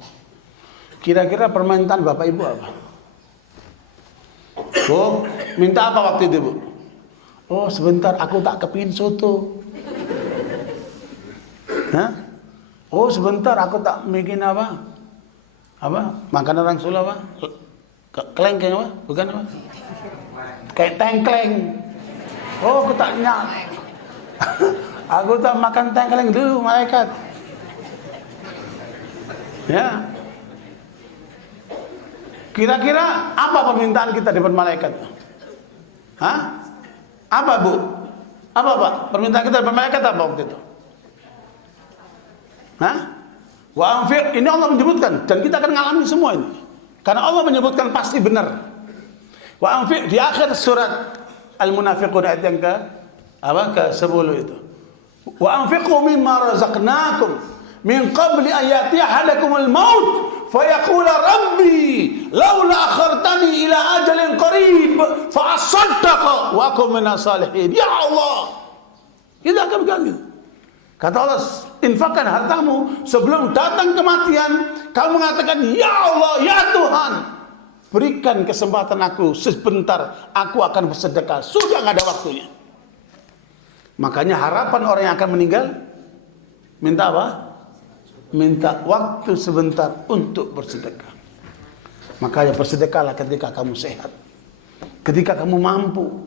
Kira-kira permintaan Bapak Ibu apa? Bu, minta apa waktu itu, Bu? Oh, sebentar, aku tak kepingin soto. Hah? Oh, sebentar, aku tak bikin apa? Apa? Makanan orang Solo apa? Kelengkeng apa? Bukan apa? Kayak tengkleng. Oh, aku tak nyak. Aku tak makan tengkleng dulu, malaikat. Ya. Kira-kira apa permintaan kita depan malaikat? Hah? Apa, Bu? Apa, Pak? Permintaan kita depan malaikat apa waktu itu? Hah? Wa anfiq, ini Allah menyebutkan dan kita akan mengalami semua ini. Karena Allah menyebutkan pasti benar. Wa anfiq di akhir surat Al-Munafiqun ayat yang ke-10 itu. Wa anfiqu mimma razaqnakum min qabli an ya'tiya ahadakumul maut fayaqula rabbi laula akhartani ila ajalin qarib fa asaddaqa wa akum minas salihin. Ya Allah, kita akan begitu. Kata Allah, infakkan hartamu sebelum datang kematian. Kamu mengatakan, ya Allah, ya Tuhan, berikan kesempatan aku sebentar, aku akan bersedekah. Sudah nggak ada waktunya. Makanya harapan orang yang akan meninggal minta apa? Minta waktu sebentar untuk bersedekah. Makanya bersedekahlah ketika kamu sehat, ketika kamu mampu.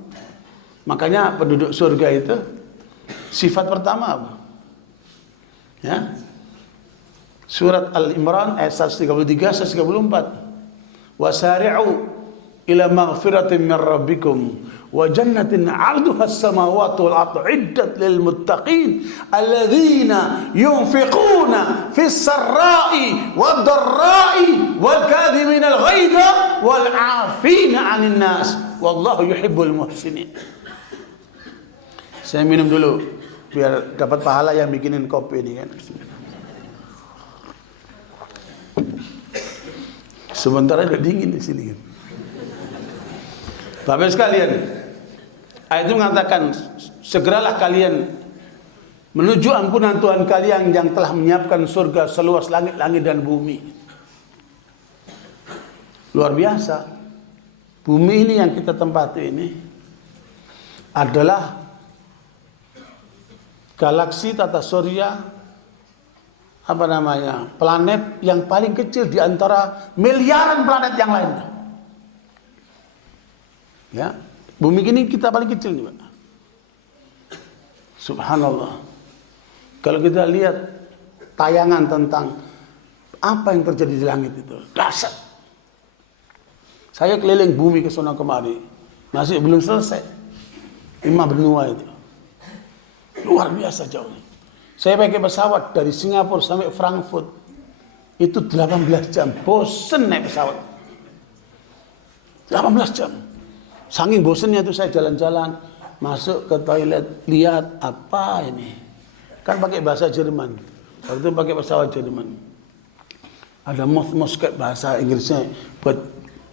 Makanya penduduk surga itu sifat pertama apa? Ya. Surat Al-Imran ayat 133 134. Wasari'u ila maghfiratin min rabbikum wa jannatin 'arduha as-samawati wal ardu 'iddat lil muttaqin alladzina yunfiquna fis sarra'i wad dharra'i wal kadhimina al ghaidha wal 'afina 'anil nas wallahu yuhibbul muhsinin. Saya minum dulu biar dapat pahala yang bikinin kopi ini kan. Sementara udah dingin di sini kan. Bapak sekalian, ayat itu mengatakan segeralah kalian menuju ampunan Tuhan kalian yang telah menyiapkan surga seluas langit-langit dan bumi. Luar biasa. Bumi ini yang kita tempati ini adalah galaksi tata surya, apa namanya, planet yang paling kecil di antara miliaran planet yang lain. Ya, bumi ini kita paling kecil nih, Pak. Subhanallah. Kalau kita lihat tayangan tentang apa yang terjadi di langit itu, dahsyat. Saya keliling bumi ke sana kemari, masih belum selesai. 5 benua itu. Luar biasa jauhnya. Saya pakai pesawat dari Singapura sampai Frankfurt. Itu 18 jam. Bosen naik pesawat. 18 jam. Saking bosennya itu saya jalan-jalan. Masuk ke toilet. Lihat apa ini. Kan pakai bahasa Jerman. Waktu itu pakai pesawat Jerman. Ada moth-moth kayak bahasa Inggrisnya. Buat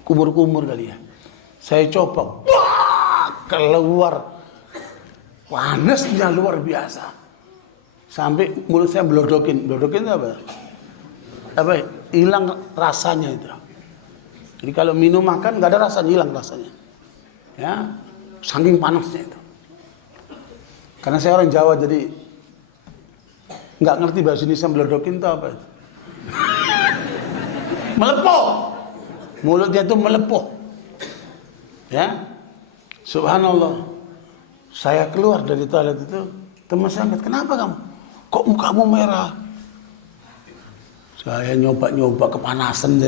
kumur-kumur kali ya. Saya coba. Wah, keluar. Panasnya luar biasa. Sampai mulut saya blodokin. Blodokin itu apa? Apa? Hilang rasanya itu. Jadi kalau minum makan nggak ada rasanya, hilang rasanya. Ya, saking panasnya itu. Karena saya orang Jawa jadi nggak ngerti bahasa Indonesia, blodokin itu apa? Melepuh. Mulutnya itu melepuh. Ya. Subhanallah. Saya keluar dari toilet itu, teman saya bilang, kenapa kamu? Kok mukamu merah? Saya nyoba-nyoba kepanasan.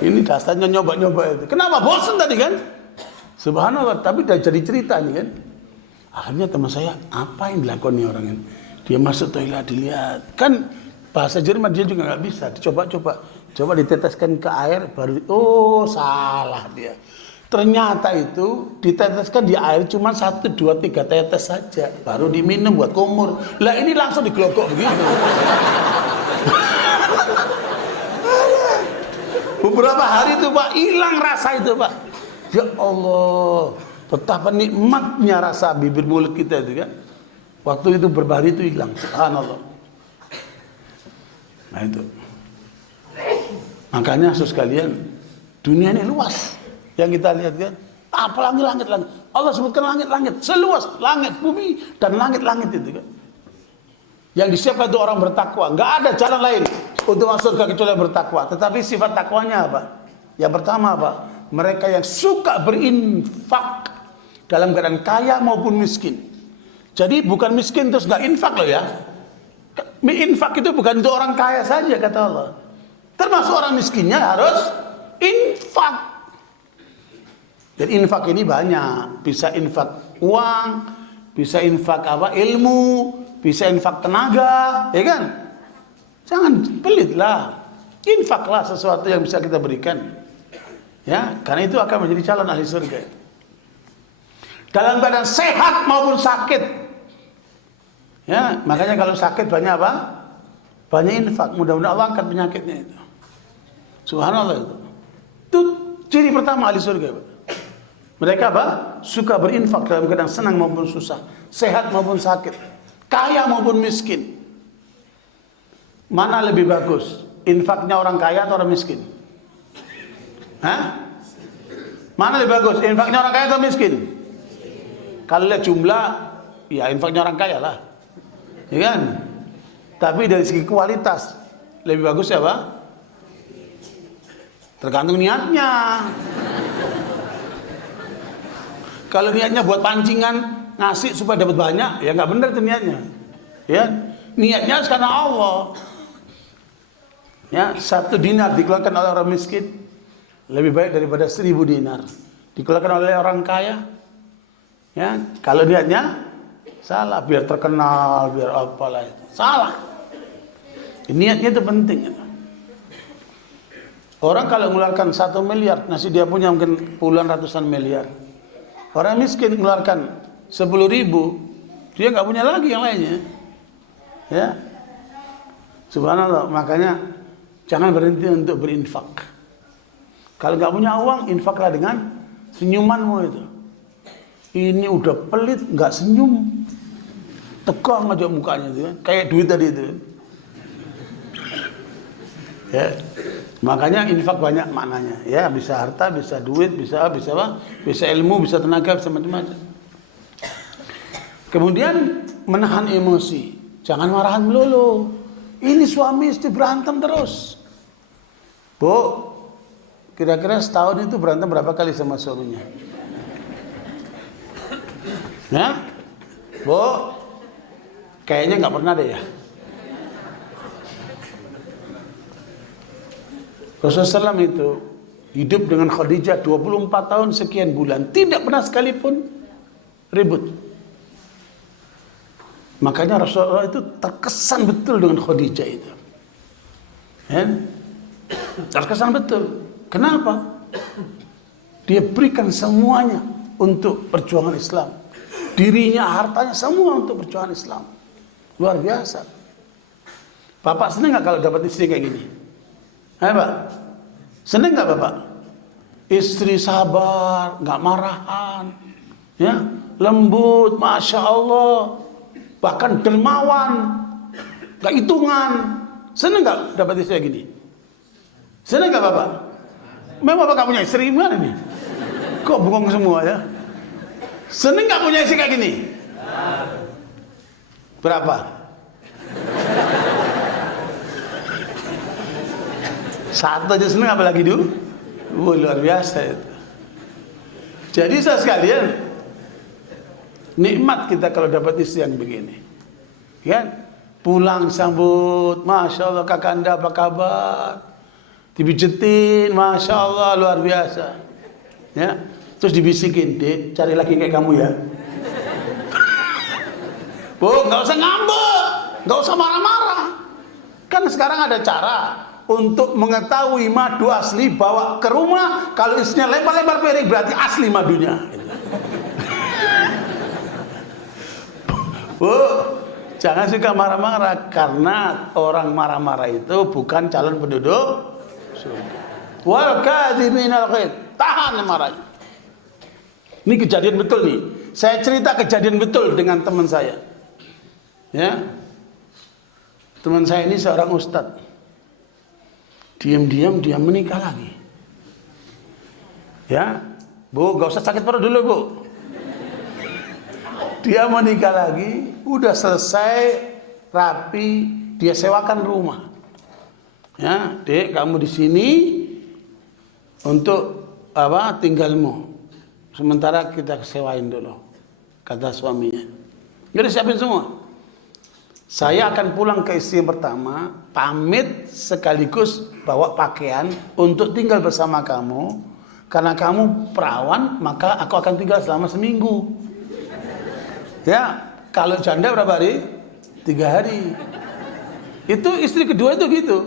Ini dasarnya nyoba-nyoba itu. Kenapa? Bosan tadi kan? Subhanallah, tapi udah jadi cerita nih kan. Akhirnya teman saya, apa yang dilakoni orang ini? Dia masuk toilet, dilihat. Kan bahasa Jerman dia juga nggak bisa. Dicoba-coba. Coba diteteskan ke air, baru, oh salah dia. Ternyata itu diteteskan di air cuma 1, 2, 3 tetes saja. Baru diminum buat kumur. Lah ini langsung digelogok begitu. Beberapa hari itu Pak, hilang rasa itu Pak. Ya Allah, betapa nikmatnya rasa bibir mulut kita itu kan. Waktu itu berbahari itu hilang. Subhanallah. Nah itu. Makanya saudara sekalian, dunia ini luas. Yang kita lihat kan, apalagi langit-langit. Allah sebutkan langit-langit, seluas langit, bumi, dan langit-langit itu kan. Yang disiapkan untuk orang bertakwa. Enggak ada jalan lain untuk masuk surga kecuali bertakwa. Tetapi sifat takwanya apa? Yang pertama apa? Mereka yang suka berinfak dalam keadaan kaya maupun miskin. Jadi bukan miskin terus enggak infak loh ya. Infak itu bukan untuk orang kaya saja kata Allah. Termasuk orang miskinnya harus infak. Dan infak ini banyak. Bisa infak uang, bisa infak apa? Ilmu, bisa infak tenaga, ya kan? Jangan pelitlah. Infaklah sesuatu yang bisa kita berikan. Ya, karena itu akan menjadi calon ahli surga. Dalam keadaan sehat maupun sakit. Ya, makanya kalau sakit banyak apa? Banyak infak. Mudah-mudahan Allah angkat penyakitnya itu. Subhanallah itu. Itu ciri pertama ahli surga. Mereka apa? Suka berinfak dalam keadaan senang maupun susah, sehat maupun sakit, kaya maupun miskin. Mana lebih bagus? Infaknya orang kaya atau orang miskin? Hah? Mana lebih bagus? Infaknya orang kaya atau miskin? Kalau lihat jumlah, ya infaknya orang kaya lah. Ya kan? Tapi dari segi kualitas, lebih bagus ya Pak? Tergantung niatnya. Kalau niatnya buat pancingan, ngasih supaya dapat banyak, ya nggak benar tuh niatnya. Ya, niatnya karena Allah. Ya, 1 dinar dikeluarkan oleh orang miskin lebih baik daripada 1000 dinar dikeluarkan oleh orang kaya. Ya, kalau niatnya salah, biar terkenal, biar apalah itu. Salah. Niatnya itu penting. Orang kalau mengeluarkan 1 miliar, nasi dia punya mungkin puluhan ratusan miliar. Orang miskin mengeluarkan 10.000, dia nggak punya lagi yang lainnya. Ya, subhanallah. Makanya jangan berhenti untuk berinfak. Kalau nggak punya uang, infaklah dengan senyumanmu itu. Ini udah pelit, nggak senyum, tegang aja mukanya itu kan, kayak duit tadi itu. Ya. Makanya infak banyak maknanya. Ya, bisa harta, bisa duit, bisa apa? Bisa ilmu, bisa tenaga, bisa macam-macam. Kemudian menahan emosi. Jangan marahan melulu. Ini suami istri berantem terus. Bu, kira-kira setahun itu berantem berapa kali sama suaminya? Ya? Bu, kayaknya nggak pernah deh ya. Rasulullah SAW itu hidup dengan Khadijah 24 tahun sekian bulan, tidak pernah sekalipun ribut. Makanya Rasulullah itu terkesan betul dengan Khadijah itu. Ya? Terkesan betul. Kenapa? Dia berikan semuanya untuk perjuangan Islam. Dirinya, hartanya, semua untuk perjuangan Islam. Luar biasa. Bapak senang nggak kalau dapat istri kayak gini? Hai Pak, senang nggak Bapak? Istri sabar, nggak marahan, ya, lembut, masya Allah, bahkan dermawan, nggak hitungan. Senang nggak dapat istri kayak gini? Senang nggak Bapak? Memang Bapak punya istri gimana nih? Kok bengong semua ya? Senang nggak punya istri kayak gini? Berapa? Satu aja seneng, apalagi dulu. Luar biasa itu. Jadi saya sekalian, nikmat kita kalau dapat istri yang begini. Ya, pulang sambut, masya Allah kakanda apa kabar? Dipijetin, masya Allah luar biasa. Ya, terus dibisikin, Dek, cari lagi kayak kamu ya. Bu, nggak usah ngambek, nggak usah marah-marah. Kan sekarang ada cara untuk mengetahui madu asli, bawa ke rumah. Kalau isinya lebar-lebar piring berarti asli madunya. Bu, jangan suka marah-marah, karena orang marah-marah itu bukan calon penduduk surga. Wal kadhiminal ghaidh, tahan marahnya. Ini kejadian betul nih. Saya cerita kejadian betul dengan teman saya. Ya, teman saya ini seorang ustadz, diam-diam dia menikah lagi. Ya, Bu, gak usah sakit perut dulu, Bu. Dia menikah lagi, udah selesai, rapi, dia sewakan rumah. Ya, Dek, kamu di sini untuk apa? Tinggalmu. Sementara kita sewain dulu, kata suaminya. Jadi siapin semua. Saya akan pulang ke istri yang pertama, pamit sekaligus bawa pakaian untuk tinggal bersama kamu. Karena kamu perawan, maka aku akan tinggal selama seminggu. Ya, kalau janda berapa hari? 3 hari. Itu istri kedua itu gitu.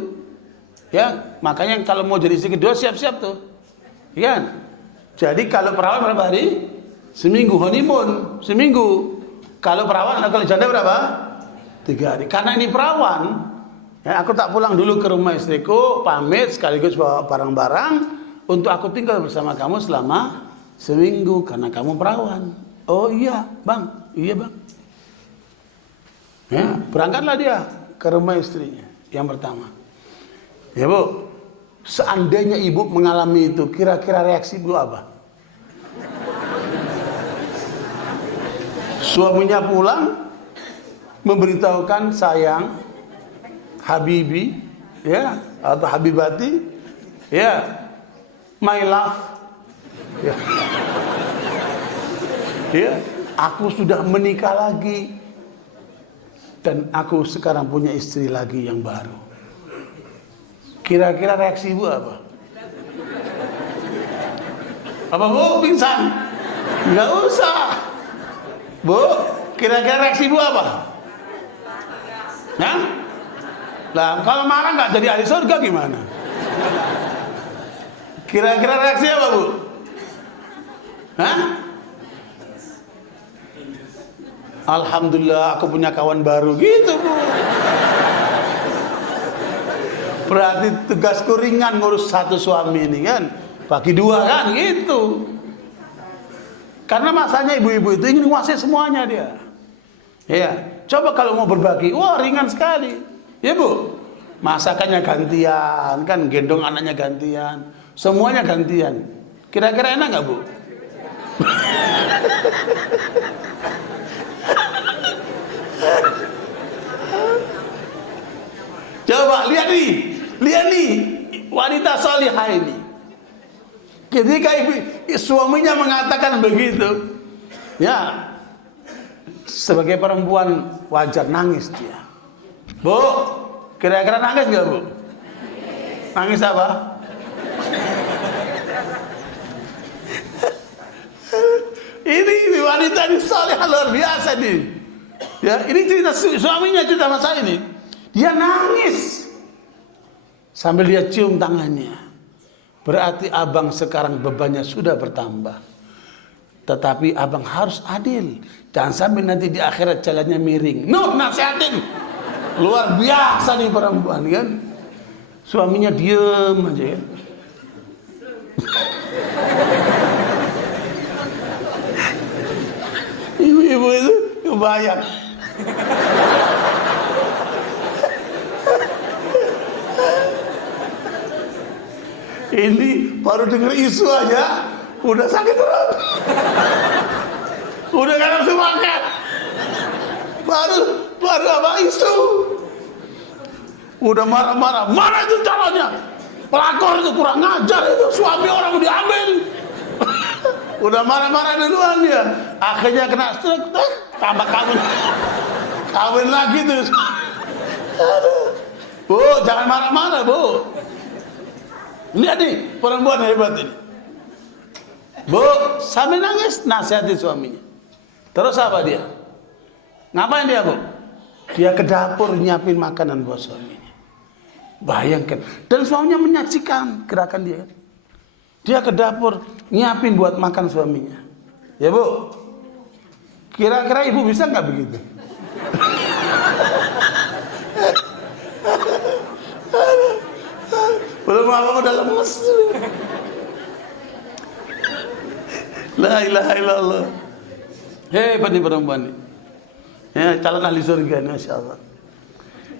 Ya, makanya kalau mau jadi istri kedua siap-siap tuh. Ya. Jadi kalau perawan berapa hari? Seminggu, honeymoon, seminggu. Kalau perawan, kalau janda berapa? 3 hari. Karena ini perawan, ya, aku tak pulang dulu ke rumah istriku, pamit sekaligus bawa barang-barang untuk aku tinggal bersama kamu selama seminggu karena kamu perawan. Oh iya, Bang. Iya, Bang. Ya, berangkatlah dia ke rumah istrinya yang pertama. Ya, Bu, seandainya ibu mengalami itu, kira-kira reaksi ibu apa? Suaminya pulang, memberitahukan sayang, habibi, ya, atau habibati, ya, my love, ya, ya, aku sudah menikah lagi, dan aku sekarang punya istri lagi yang baru. Kira-kira reaksi ibu apa? Apa, Bu, pingsan? Nggak usah. Bu, kira-kira reaksi ibu apa? Hah? Lah, kalau marah nggak jadi ahli surga gimana? Kira-kira reaksi apa, Bu? Hah? Alhamdulillah aku punya kawan baru gitu, Bu. Berarti tugasku ringan ngurus satu suami ini kan, bagi 2 kan gitu. Karena masanya ibu-ibu itu ingin menguasai semuanya dia. Ya, coba kalau mau berbagi, wah ringan sekali. Ya, Bu, masakannya gantian, kan gendong anaknya gantian, semuanya gantian. Kira-kira enak nggak, Bu? Coba lihat nih wanita salihah ini. Ketika suaminya mengatakan begitu, ya, sebagai perempuan wajar nangis dia. Bu, kira-kira nangis nggak, Bu? Nangis apa? Ini wanita ini salihah luar biasa nih. Ya, ini cerita suaminya, cerita masa ini. Dia nangis sambil dia cium tangannya. Berarti abang sekarang bebannya sudah bertambah. Tetapi abang harus adil. Jangan sampai nanti di akhirat jalannya miring. No, nasihatin. Luar biasa nih perempuan kan. Suaminya diem aja ya. Ibu-ibu itu kebayang. Ini baru denger isu aja udah sakit perut, udah gak nafsu makan, baru apa isu, udah marah-marah. Mana itu calonnya, pelakor itu kurang ngajar, itu suami orang diambil. Udah marah-marah duluan dia, akhirnya kena stroke, tambah kawin lagi tuh. Bu, jangan marah-marah, Bu. Lihat nih perempuan hebat ini. Bu, sambil nangis nasihati suaminya. Terus apa dia? Ngapain dia, Bu? Dia ke dapur nyiapin makanan buat suaminya. Bayangkan. Dan suaminya menyaksikan gerakan dia. Dia ke dapur nyiapin buat makan suaminya. Ya, Bu. Kira-kira ibu bisa nggak begitu? Belum apa-apa udah lemes. La ilaha illallah. Hebat nih perempuan nih. Ya, calon ahli surga, Masya Allah.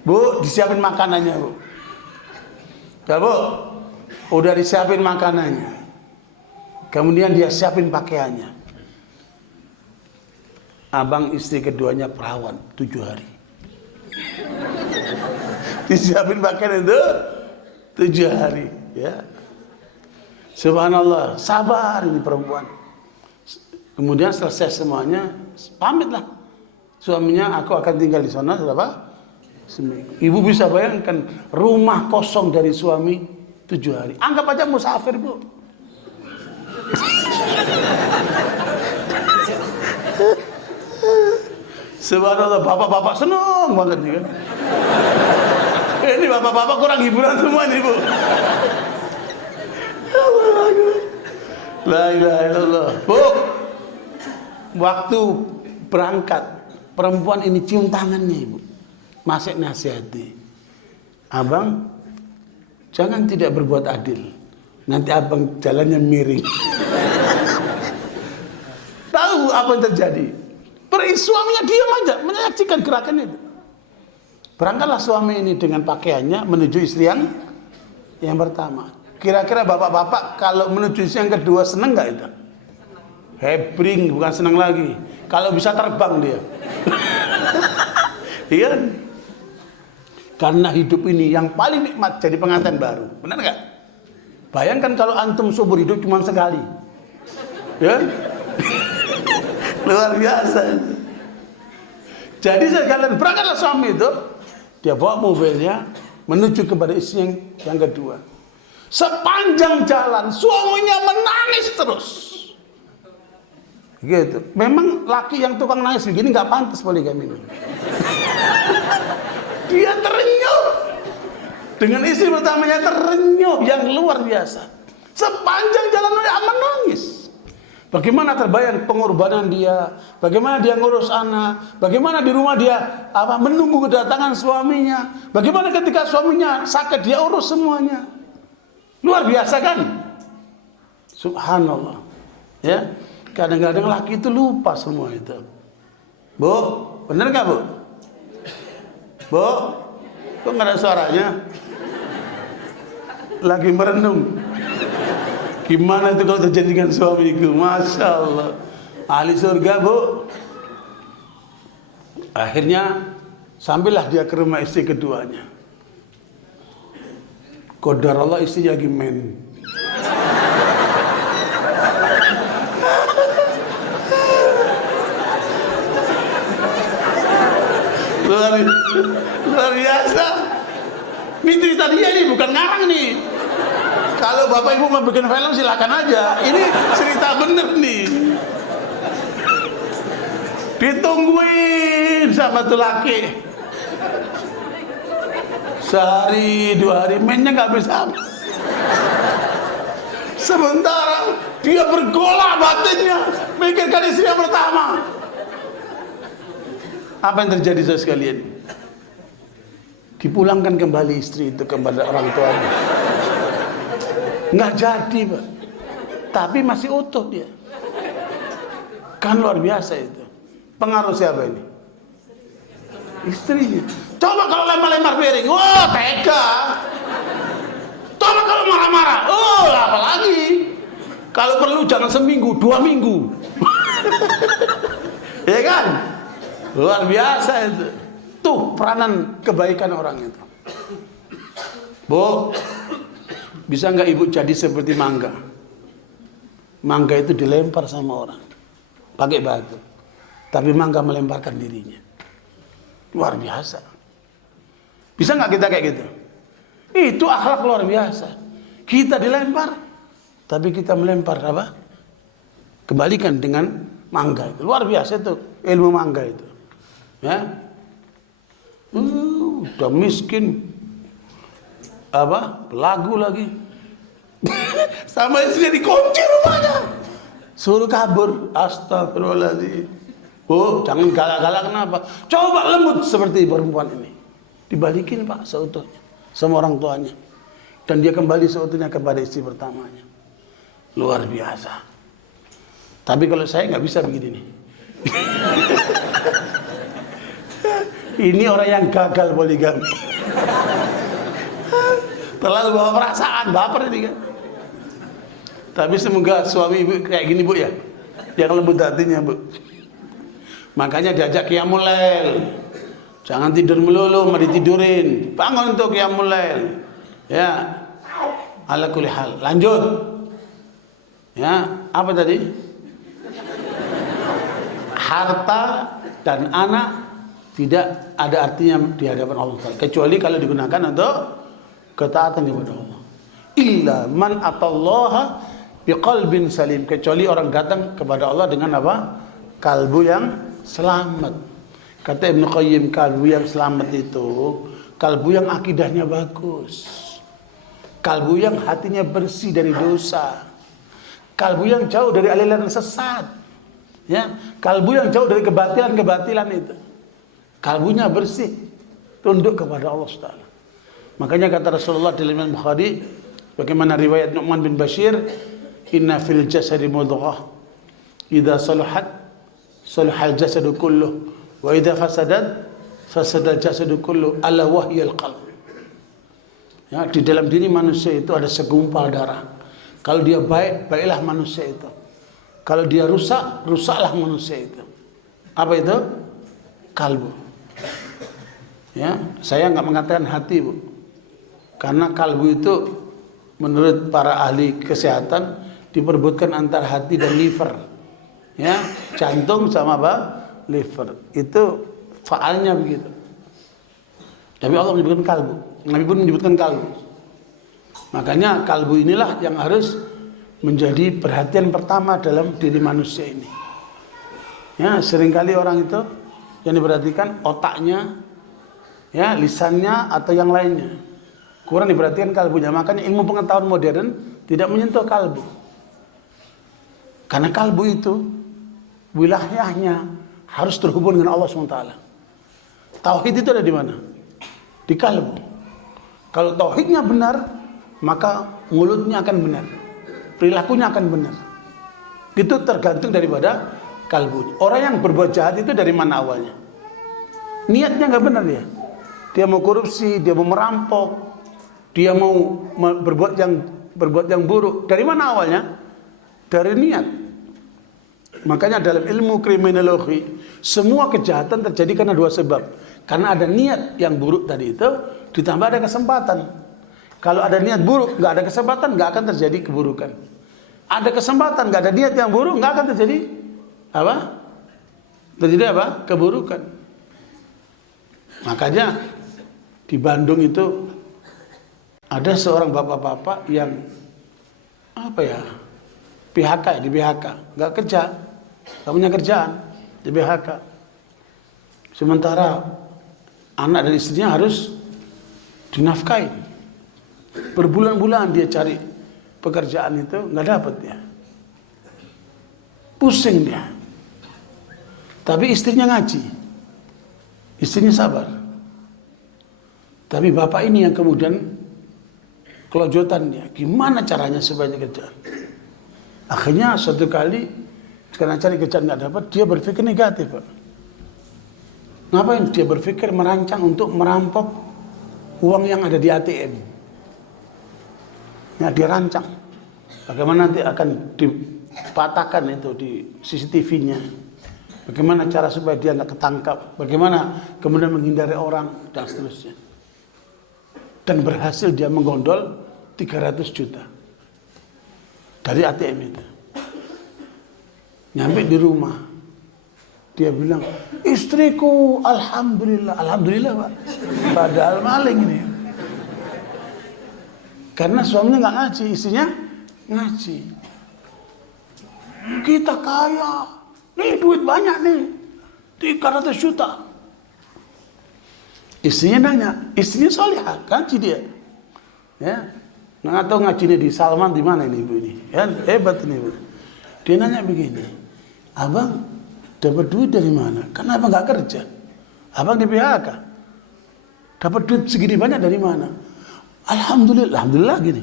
Bu, disiapin makanannya, Bu. Ya, Bu, udah disiapin makanannya. Kemudian dia siapin pakaiannya. Abang istri keduanya perawan 7 hari. Disiapin pakaian itu 7 hari, ya. Subhanallah, sabar ini perempuan. Kemudian selesai semuanya, pamitlah. Suaminya, aku akan tinggal di sana berapa? Seminggu. Ibu bisa bayangkan rumah kosong dari suami 7 hari. Anggap aja musafir, Bu. Subhanallah, bapak-bapak senang banget nih kan. Ini bapak-bapak kurang hiburan semua nih, Bu. La ilaha illallah. Bu, waktu berangkat, perempuan ini cium tangannya, Ibu. Masih nasihati. Abang, jangan tidak berbuat adil. Nanti abang jalannya miring. Tahu apa yang terjadi? Suaminya diam aja, menyaksikan gerakan itu. Berangkatlah suami ini dengan pakaiannya menuju istri yang pertama. Kira-kira bapak-bapak kalau menuju istri yang kedua seneng nggak itu? Hebring, bukan seneng lagi. Kalau bisa terbang dia. Iya. Karena hidup ini yang paling nikmat jadi pengantin baru. Benar nggak? Bayangkan kalau antum seumur hidup cuma sekali. Ya. Luar biasa. Jadi sekalian berangkatlah suami itu. Dia bawa mobilnya menuju kepada istri yang kedua. Sepanjang jalan suaminya menangis terus. Gitu. Memang laki yang tukang nangis begini nggak pantas poligami ini. Dia terenyuh. Dengan istri pertamanya terenyuh yang luar biasa. Sepanjang jalan dia menangis. Bagaimana terbayang pengorbanan dia, bagaimana dia ngurus anak, bagaimana di rumah dia menunggu kedatangan suaminya, bagaimana ketika suaminya sakit dia urus semuanya. Luar biasa kan? Subhanallah. Ya, kadang-kadang laki itu lupa semua itu. Bu, bener nggak, Bu? Bu, kok nggak ada suaranya? Lagi merenung. Gimana itu kalau terjadi dengan suamiku? Masya Allah. Ahli surga, Bu. Akhirnya sampailah dia ke rumah istri keduanya. Qadar Allah istrinya lagi main. Luar biasa. Ini cerita dia nih, bukan ngarang nih. Kalau bapak ibu mau bikin film silakan aja. Ini cerita bener nih. Ditungguin sama tuh laki. Sehari, 2 hari mainnya nggak bisa. Sementara dia bergolak batinnya mikirkan istri yang pertama. Apa yang terjadi saudara sekalian? Dipulangkan kembali istri itu kepada orang tuanya. Nggak jadi, Pak. Tapi masih utuh dia. Kan luar biasa itu. Pengaruh siapa ini? Istrinya. Coba kalau lempar-lempar piring, wah tega. Coba kalau marah-marah, oh apalagi. Kalau perlu jangan seminggu, 2 minggu. Ya kan? Luar biasa itu. Tuh peranan kebaikan orang itu. Bu, bisa nggak ibu jadi seperti mangga? Mangga itu dilempar sama orang pakai batu, tapi mangga melemparkan dirinya. Luar biasa. Bisa nggak kita kayak gitu? Itu akhlak luar biasa. Kita dilempar, tapi kita melempar apa? Kembalikan dengan mangga itu. Luar biasa itu ilmu mangga itu. Ya, udah miskin. Lagu lagi. Sama istri dikunci rumahnya. Suruh kabur. Astagfirullahaladzim. Oh, jangan galak-galak kenapa? Coba lembut seperti perempuan ini. Dibalikin, Pak, seutuhnya sama orang tuanya. Dan dia kembali seutuhnya kepada istri pertamanya. Luar biasa. Tapi kalau saya nggak bisa begini nih. Ini orang yang gagal poligami. Terlalu bawa perasaan, baper ini kan. Tapi semoga suami ibu kayak gini bu ya, yang lembut hatinya bu. Makanya diajak qiyamul lail. Jangan tidur melulu, mau ditidurin. Bangun untuk qiyamul lail. Ya, ala kulli hal. Lanjut. Ya, apa tadi? Harta dan anak tidak ada artinya di hadapan Allah Ta'ala, kecuali kalau digunakan untuk ketaatan kepada Allah. Illa man atallaha biqalbin salim, kecuali orang datang kepada Allah dengan apa? Kalbu yang selamat. Kata Ibnu Qayyim, kalbu yang selamat itu kalbu yang akidahnya bagus, kalbu yang hatinya bersih dari dosa, kalbu yang jauh dari aliran sesat, ya, kalbu yang jauh dari kebatilan itu, kalbunya bersih, tunduk kepada Allah Subhanahu. Makanya kata Rasulullah dalam Imam Bukhari, bagaimana riwayat Nu'man bin Bashir, inna fil jasadi mudghah idza saluhat salahal jasadu kulluh wa idza fasadat fasadal jasadu kulluh ala wahyal qalb. Ya, di dalam diri manusia itu ada segumpal darah. Kalau dia baik, baiklah manusia itu. Kalau dia rusak, rusaklah manusia itu. Apa itu? Kalbu. Ya, saya nggak mengatakan hati, Bu. Karena kalbu itu menurut para ahli kesehatan diperebutkan antara hati dan liver. Ya, jantung sama apa? Liver. Itu faalnya begitu. Tapi Allah menyebutkan kalbu. Nabi pun menyebutkan kalbu. Makanya kalbu inilah yang harus menjadi perhatian pertama dalam diri manusia ini. Ya, seringkali orang itu yang diperhatikan otaknya, ya, lisannya atau yang lainnya. Kurang diperhatikan kalbunya. Makanya ilmu pengetahuan modern tidak menyentuh kalbu. Karena kalbu itu wilayahnya harus terhubung dengan Allah SWT. Tauhid itu ada di mana? Di kalbu. Kalau tauhidnya benar, maka mulutnya akan benar, perilakunya akan benar. Itu tergantung daripada kalbu. Orang yang berbuat jahat itu dari mana awalnya? Niatnya nggak benar dia. Dia mau korupsi, dia mau merampok, dia mau berbuat yang buruk. Dari mana awalnya? Dari niat. Makanya dalam ilmu kriminologi, semua kejahatan terjadi karena dua sebab. Karena ada niat yang buruk tadi itu, ditambah ada kesempatan. Kalau ada niat buruk, nggak ada kesempatan, nggak akan terjadi keburukan. Ada kesempatan, nggak ada niat yang buruk, nggak akan terjadi apa? Terjadi apa? Keburukan. Makanya di Bandung itu ada seorang bapak-bapak yang apa ya? PHK ya, di PHK, nggak kerja, nggak punya kerjaan, di PHK. Sementara anak dan istrinya harus dinafkahi. Berbulan-bulan dia cari pekerjaan itu, nggak dapat dia. Pusing dia. Tapi istrinya ngaji, istrinya sabar. Tapi bapak ini yang kemudian kelojotan dia. Gimana caranya supaya kerjaan? Akhirnya suatu kali karena cari kerjaan nggak dapat, dia berpikir negatif, Pak. Ngapain? Dia berpikir merancang untuk merampok uang yang ada di ATM. Ya, dia rancang bagaimana nanti akan dipatahkan itu di CCTV-nya. Bagaimana cara supaya dia nggak ketangkap. Bagaimana kemudian menghindari orang dan seterusnya. Dan berhasil dia menggondol 300 juta dari ATM itu. Nyampe di rumah, dia bilang, istriku, alhamdulillah, alhamdulillah Pak. Padahal maling ini. Karena suaminya nggak ngaji, istrinya ngaji. Kita kaya, nih duit banyak nih, 300 juta. Istrinya nanya, istrinya salihah, ngaji dia. Ya, nggak tahu ngajinya di Salman di mana ini ibu ini. Ya, hebat ini ibu. Dia nanya begini, abang dapat duit dari mana? Kenapa nggak kerja? Abang di PHK. Dapat duit segini banyak dari mana? Alhamdulillah, alhamdulillah gini.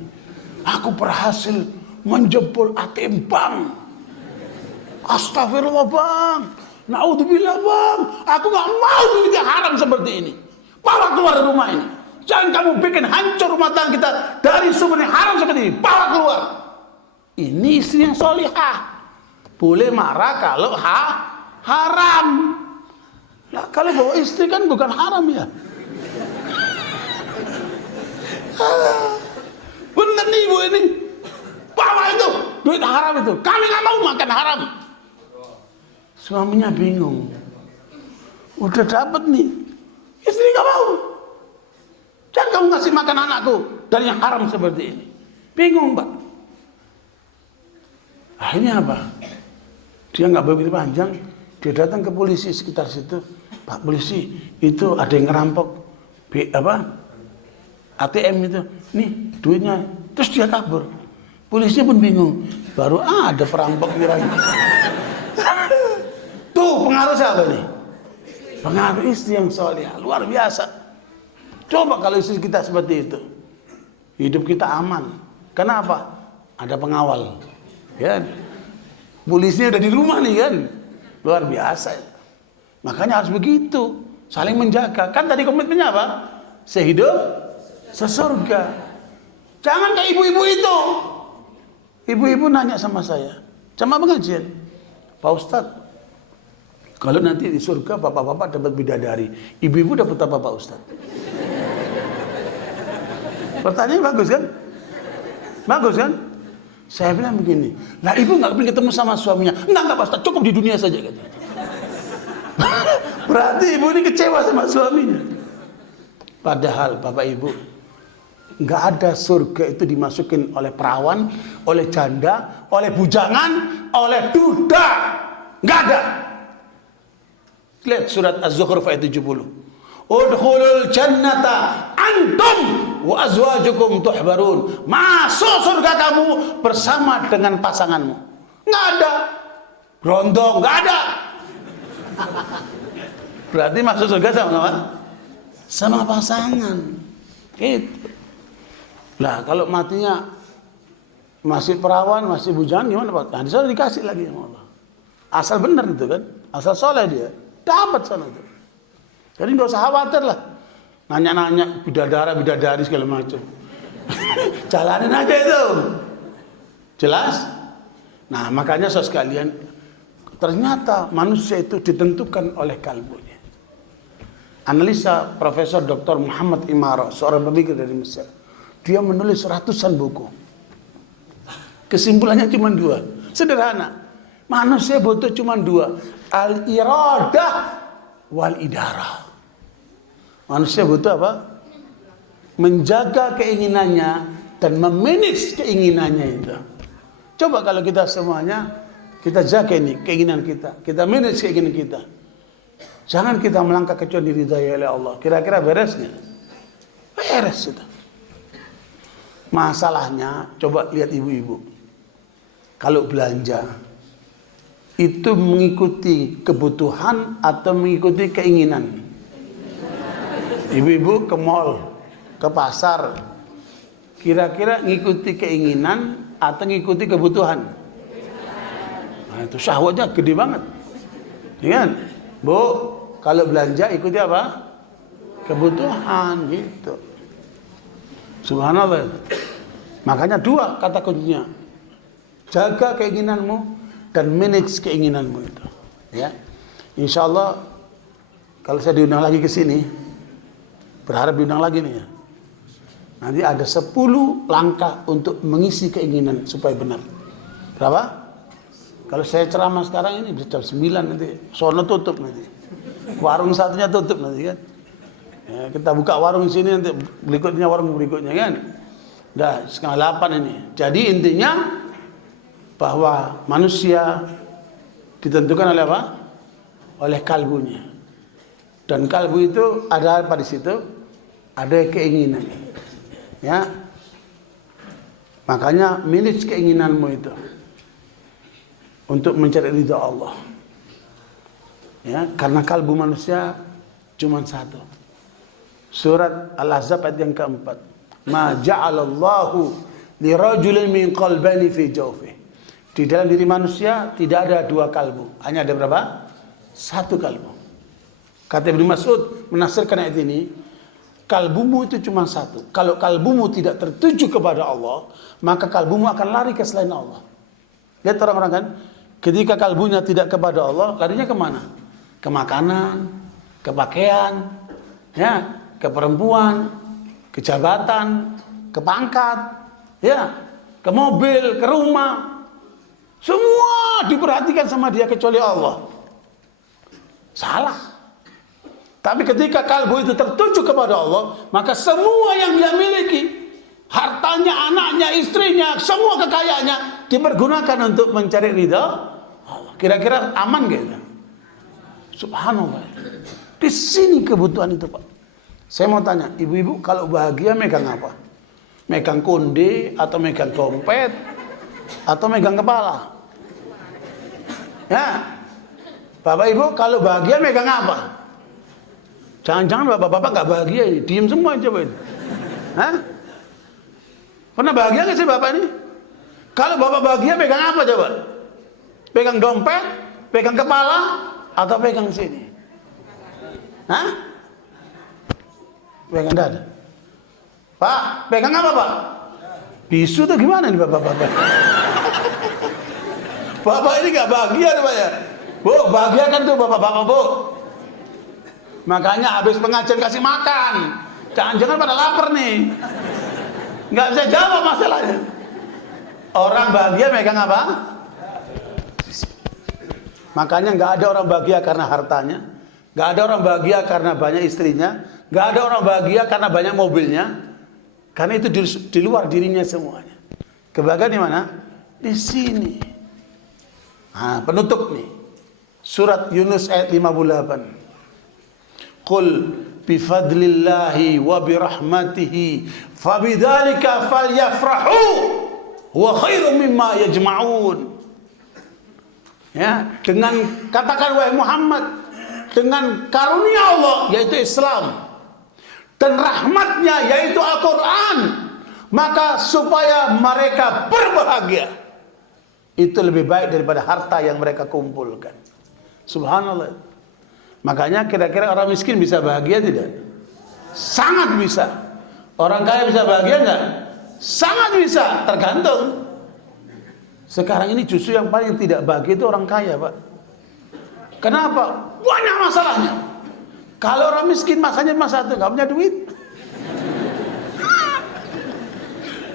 Aku berhasil menjebol ATM bank. Astagfirullah bang, Naudzubillah bang, aku nggak mau duit yang haram seperti ini. Bawa keluar dari rumah ini. Jangan kamu bikin hancur rumah tangga kita dari sumber yang haram seperti ini. Bawa keluar. Ini istri yang solihah. Boleh marah kalau haram. Lah kalau bawa istri kan bukan haram ya. Bener nih ibu ini. Bawa itu duit haram itu. Kami nggak mau makan haram. Suaminya bingung. Udah dapat nih. Istri nggak mau. Jangan kamu ngasih makan anakku dari yang haram seperti ini. Bingung Pak. Akhirnya apa? Dia nggak begitu panjang. Dia datang ke polisi sekitar situ. Pak polisi, itu ada yang ngerampok ATM itu. Nih duitnya. Terus dia kabur. Polisinya pun bingung. Baru ada perampok kiranya. Tuh pengaruh siapa nih? Pengaruh istri yang soleh. Luar biasa. Coba kalau istri kita seperti itu. Hidup kita aman. Kenapa? Ada pengawal. Ya. Polisinya udah di rumah nih kan. Luar biasa. Makanya harus begitu. Saling menjaga. Kan tadi komitmennya apa? Sehidup sesurga. Jangan kayak ibu-ibu itu. Ibu-ibu nanya sama saya. Sama pengajian. Pak Ustadz. Kalau nanti di surga bapak-bapak dapat bidadari. Ibu-ibu dapat apa Pak Ustadz? Pertanyaan bagus kan? Bagus kan? Saya bilang begini, lah ibu nggak pengen ketemu sama suaminya? Enggak Pak Ustadz, cukup di dunia saja katanya. Berarti ibu ini kecewa sama suaminya. Padahal Bapak Ibu, nggak ada surga itu dimasukin oleh perawan, oleh janda, oleh bujangan, oleh duda. Nggak ada. Lihat surat Az-Zukhruf ayat 70. Udkhulul jannata antum wa azwajukum tuhbarun. Masuk surga kamu bersama dengan pasanganmu. Nggak ada. Rondong, nggak ada. Berarti masuk surga sama apa? Sama pasangan. Gitu. Lah kalau matinya masih perawan, masih bujangan gimana Pak? Nah, disana dikasih lagi sama Allah. Asal benar itu kan. Asal soleh dia. Dapat sana itu. Jadi nggak usah khawatir lah. Nanya-nanya bidadari segala macam. Jalanin aja itu. Jelas? Nah makanya saudara sekalian, ternyata manusia itu ditentukan oleh kalbunya. Analisa Profesor Dr. Muhammad Imara, seorang pemikir dari Mesir. Dia menulis ratusan buku. Kesimpulannya cuma 2. Sederhana. Manusia butuh cuma 2. Al-iradah wal-idarah. Manusia butuh apa? Menjaga keinginannya dan memanage keinginannya itu. Coba kalau kita semuanya, kita jaga ini keinginan kita. Kita manage keinginan kita. Jangan kita melangkah kecuali diridhai oleh Allah. Kira-kira beres nggak? Beres sudah. Masalahnya, coba lihat ibu-ibu. Kalau belanja, itu mengikuti kebutuhan atau mengikuti keinginan? Ibu-ibu ke mall, ke pasar, kira-kira ngikuti keinginan atau ngikuti kebutuhan? Nah, itu syahwatnya gede banget. Ya kan? Bu, kalau belanja ikuti apa? Kebutuhan gitu. Subhanallah. Makanya 2 kata kuncinya. Jaga keinginanmu dan manage keinginanmu itu. Ya. Insya Allah kalau saya diundang lagi ke sini, berharap diundang lagi nih ya. Nanti ada 10 langkah untuk mengisi keinginan supaya benar. Berapa? Kalau saya ceramah sekarang ini bisa jam 9 nanti. Sono tutup nanti. Warung satunya tutup nanti kan. Ya, kita buka warung di sini nanti berikutnya warung berikutnya kan. Udah 7:30 ini. Jadi intinya bahwa manusia ditentukan oleh apa? Oleh kalbunya. Dan kalbu itu ada apa di situ? Ada keinginan. Ya. Makanya manage keinginanmu itu untuk mencari ridha Allah. Ya, karena kalbu manusia cuma 1. Surat Al-Ahzab ayat yang keempat. Ma ja'alallahu lirajulin min qalbani fi jawfihi. Di dalam diri manusia tidak ada 2 kalbu. Hanya ada berapa? Satu kalbu. Kata Ibnu Mas'ud menafsirkan ayat ini, kalbumu itu cuma satu. Kalau kalbumu tidak tertuju kepada Allah, maka kalbumu akan lari ke selain Allah. Lihat orang-orang kan, ketika kalbunya tidak kepada Allah, larinya kemana? Ke makanan, ke pakaian, ya, ke perempuan, ke jabatan, ke pangkat, ya, ke mobil, ke rumah. Semua diperhatikan sama dia kecuali Allah. Salah. Tapi ketika kalbu itu tertuju kepada Allah, maka semua yang dia miliki, hartanya, anaknya, istrinya, semua kekayaannya dipergunakan untuk mencari ridha Allah. Kira-kira aman gak itu? Subhanallah. Di sini kebutuhan itu, Pak. Saya mau tanya, ibu-ibu kalau bahagia megang apa? Megang konde atau megang dompet atau megang kepala? Ya. Bapak Ibu kalau bahagia megang apa? Jangan-jangan bapak-bapak nggak bahagia ini, diem semua coba ini. Hah? Pernah bahagia nggak sih bapak ini? Kalau bapak bahagia pegang apa coba? Pegang dompet, pegang kepala, atau pegang sini? Hah? Pegang dada. Pak, pegang apa Pak? Bisu tuh gimana nih bapak-bapak? Bapak ini nggak bahagia nih Pak ya? Bu, bahagia kan tuh bapak-bapak Bu? Makanya habis pengajian kasih makan. Jangan-jangan pada lapar nih. Nggak bisa jawab masalahnya. Orang bahagia megang apa? Makanya nggak ada orang bahagia karena hartanya, nggak ada orang bahagia karena banyak istrinya, nggak ada orang bahagia karena banyak mobilnya. Karena itu di luar dirinya semuanya. Kebahagiaan di mana? Di sini. Nah, penutup nih. Surat Yunus ayat 58. Qul bifadlillahi wa birahmatihi fabidzalika falyafrahu huwa khairum mimma yajma'un. Ya, dengan katakan wahai Muhammad, dengan karunia Allah yaitu Islam dan rahmatnya yaitu Al-Quran, maka supaya mereka berbahagia. Itu lebih baik daripada harta yang mereka kumpulkan. Subhanallah. Makanya kira-kira orang miskin bisa bahagia tidak? Sangat bisa. Orang kaya bisa bahagia enggak? Sangat bisa, tergantung. Sekarang ini justru yang paling tidak bahagia itu orang kaya, Pak. Kenapa? Banyak masalahnya. Kalau orang miskin masanya masa itu nggak punya duit.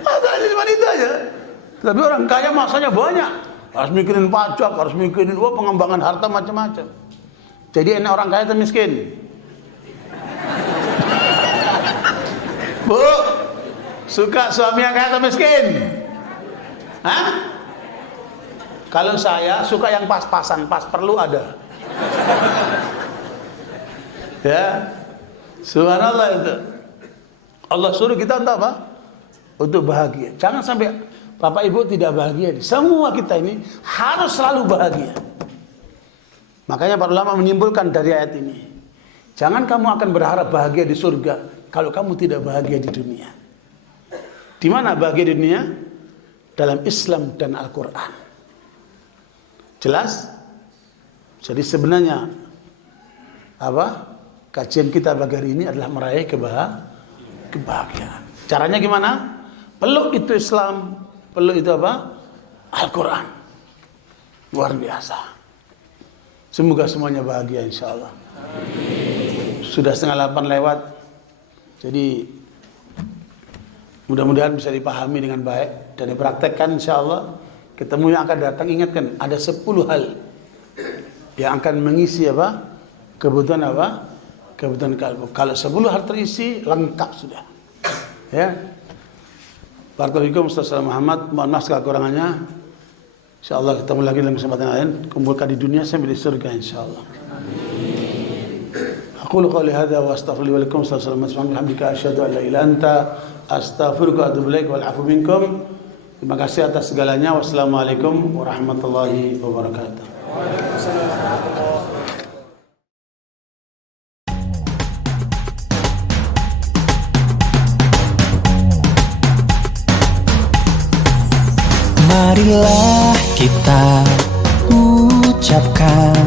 Masalahnya cuma itu aja. Tapi orang kaya masanya banyak. Harus mikirin pajak, harus mikirin pengembangan harta macam-macam. Jadi enak orang kaya atau miskin? Bu, suka suami yang kaya atau miskin? Hah? Kalau saya suka yang pas-pasan, pas perlu ada. Ya, subhanallah itu. Allah suruh kita untuk apa? Untuk bahagia. Jangan sampai Bapak Ibu tidak bahagia. Semua kita ini harus selalu bahagia. Makanya para ulama menyimpulkan dari ayat ini, jangan kamu akan berharap bahagia di surga kalau kamu tidak bahagia di dunia. Di mana bahagia di dunia? Dalam Islam dan Al-Quran. Jelas? Jadi sebenarnya apa? Kajian kita pagi hari ini adalah meraih kebahagiaan. Caranya gimana? Peluk itu Islam, peluk itu apa? Al-Quran. Luar biasa. Semoga semuanya bahagia insya Allah. Sudah 7:30 lewat. Jadi mudah-mudahan bisa dipahami dengan baik dan dipraktekkan insya Allah. Ketemu yang akan datang, ingatkan ada 10 hal yang akan mengisi apa? Kebutuhan apa? Kebutuhan kalbu. Kalau 10 hal terisi, lengkap sudah. Ya. Barakallahu Ustaz Muhammad, mohon maaf segala kekurangannya. InsyaAllah ketemu lagi dalam kesempatan lain. Kumpulkan di dunia sampai di surga insyaAllah. Aqulu qawli hadha wa astaghfiru li wa lakum. Sallallahu alaihi wa sallam. Asyhadu an la ilaha illa anta astaghfiruka wa atubu ilaik wal afu minkum. Terima kasih atas segalanya. Wassalamualaikum warahmatullahi wabarakatuh. Waalaikumsalam warahmatullahi wabarakatuh. Marilah kita ucapkan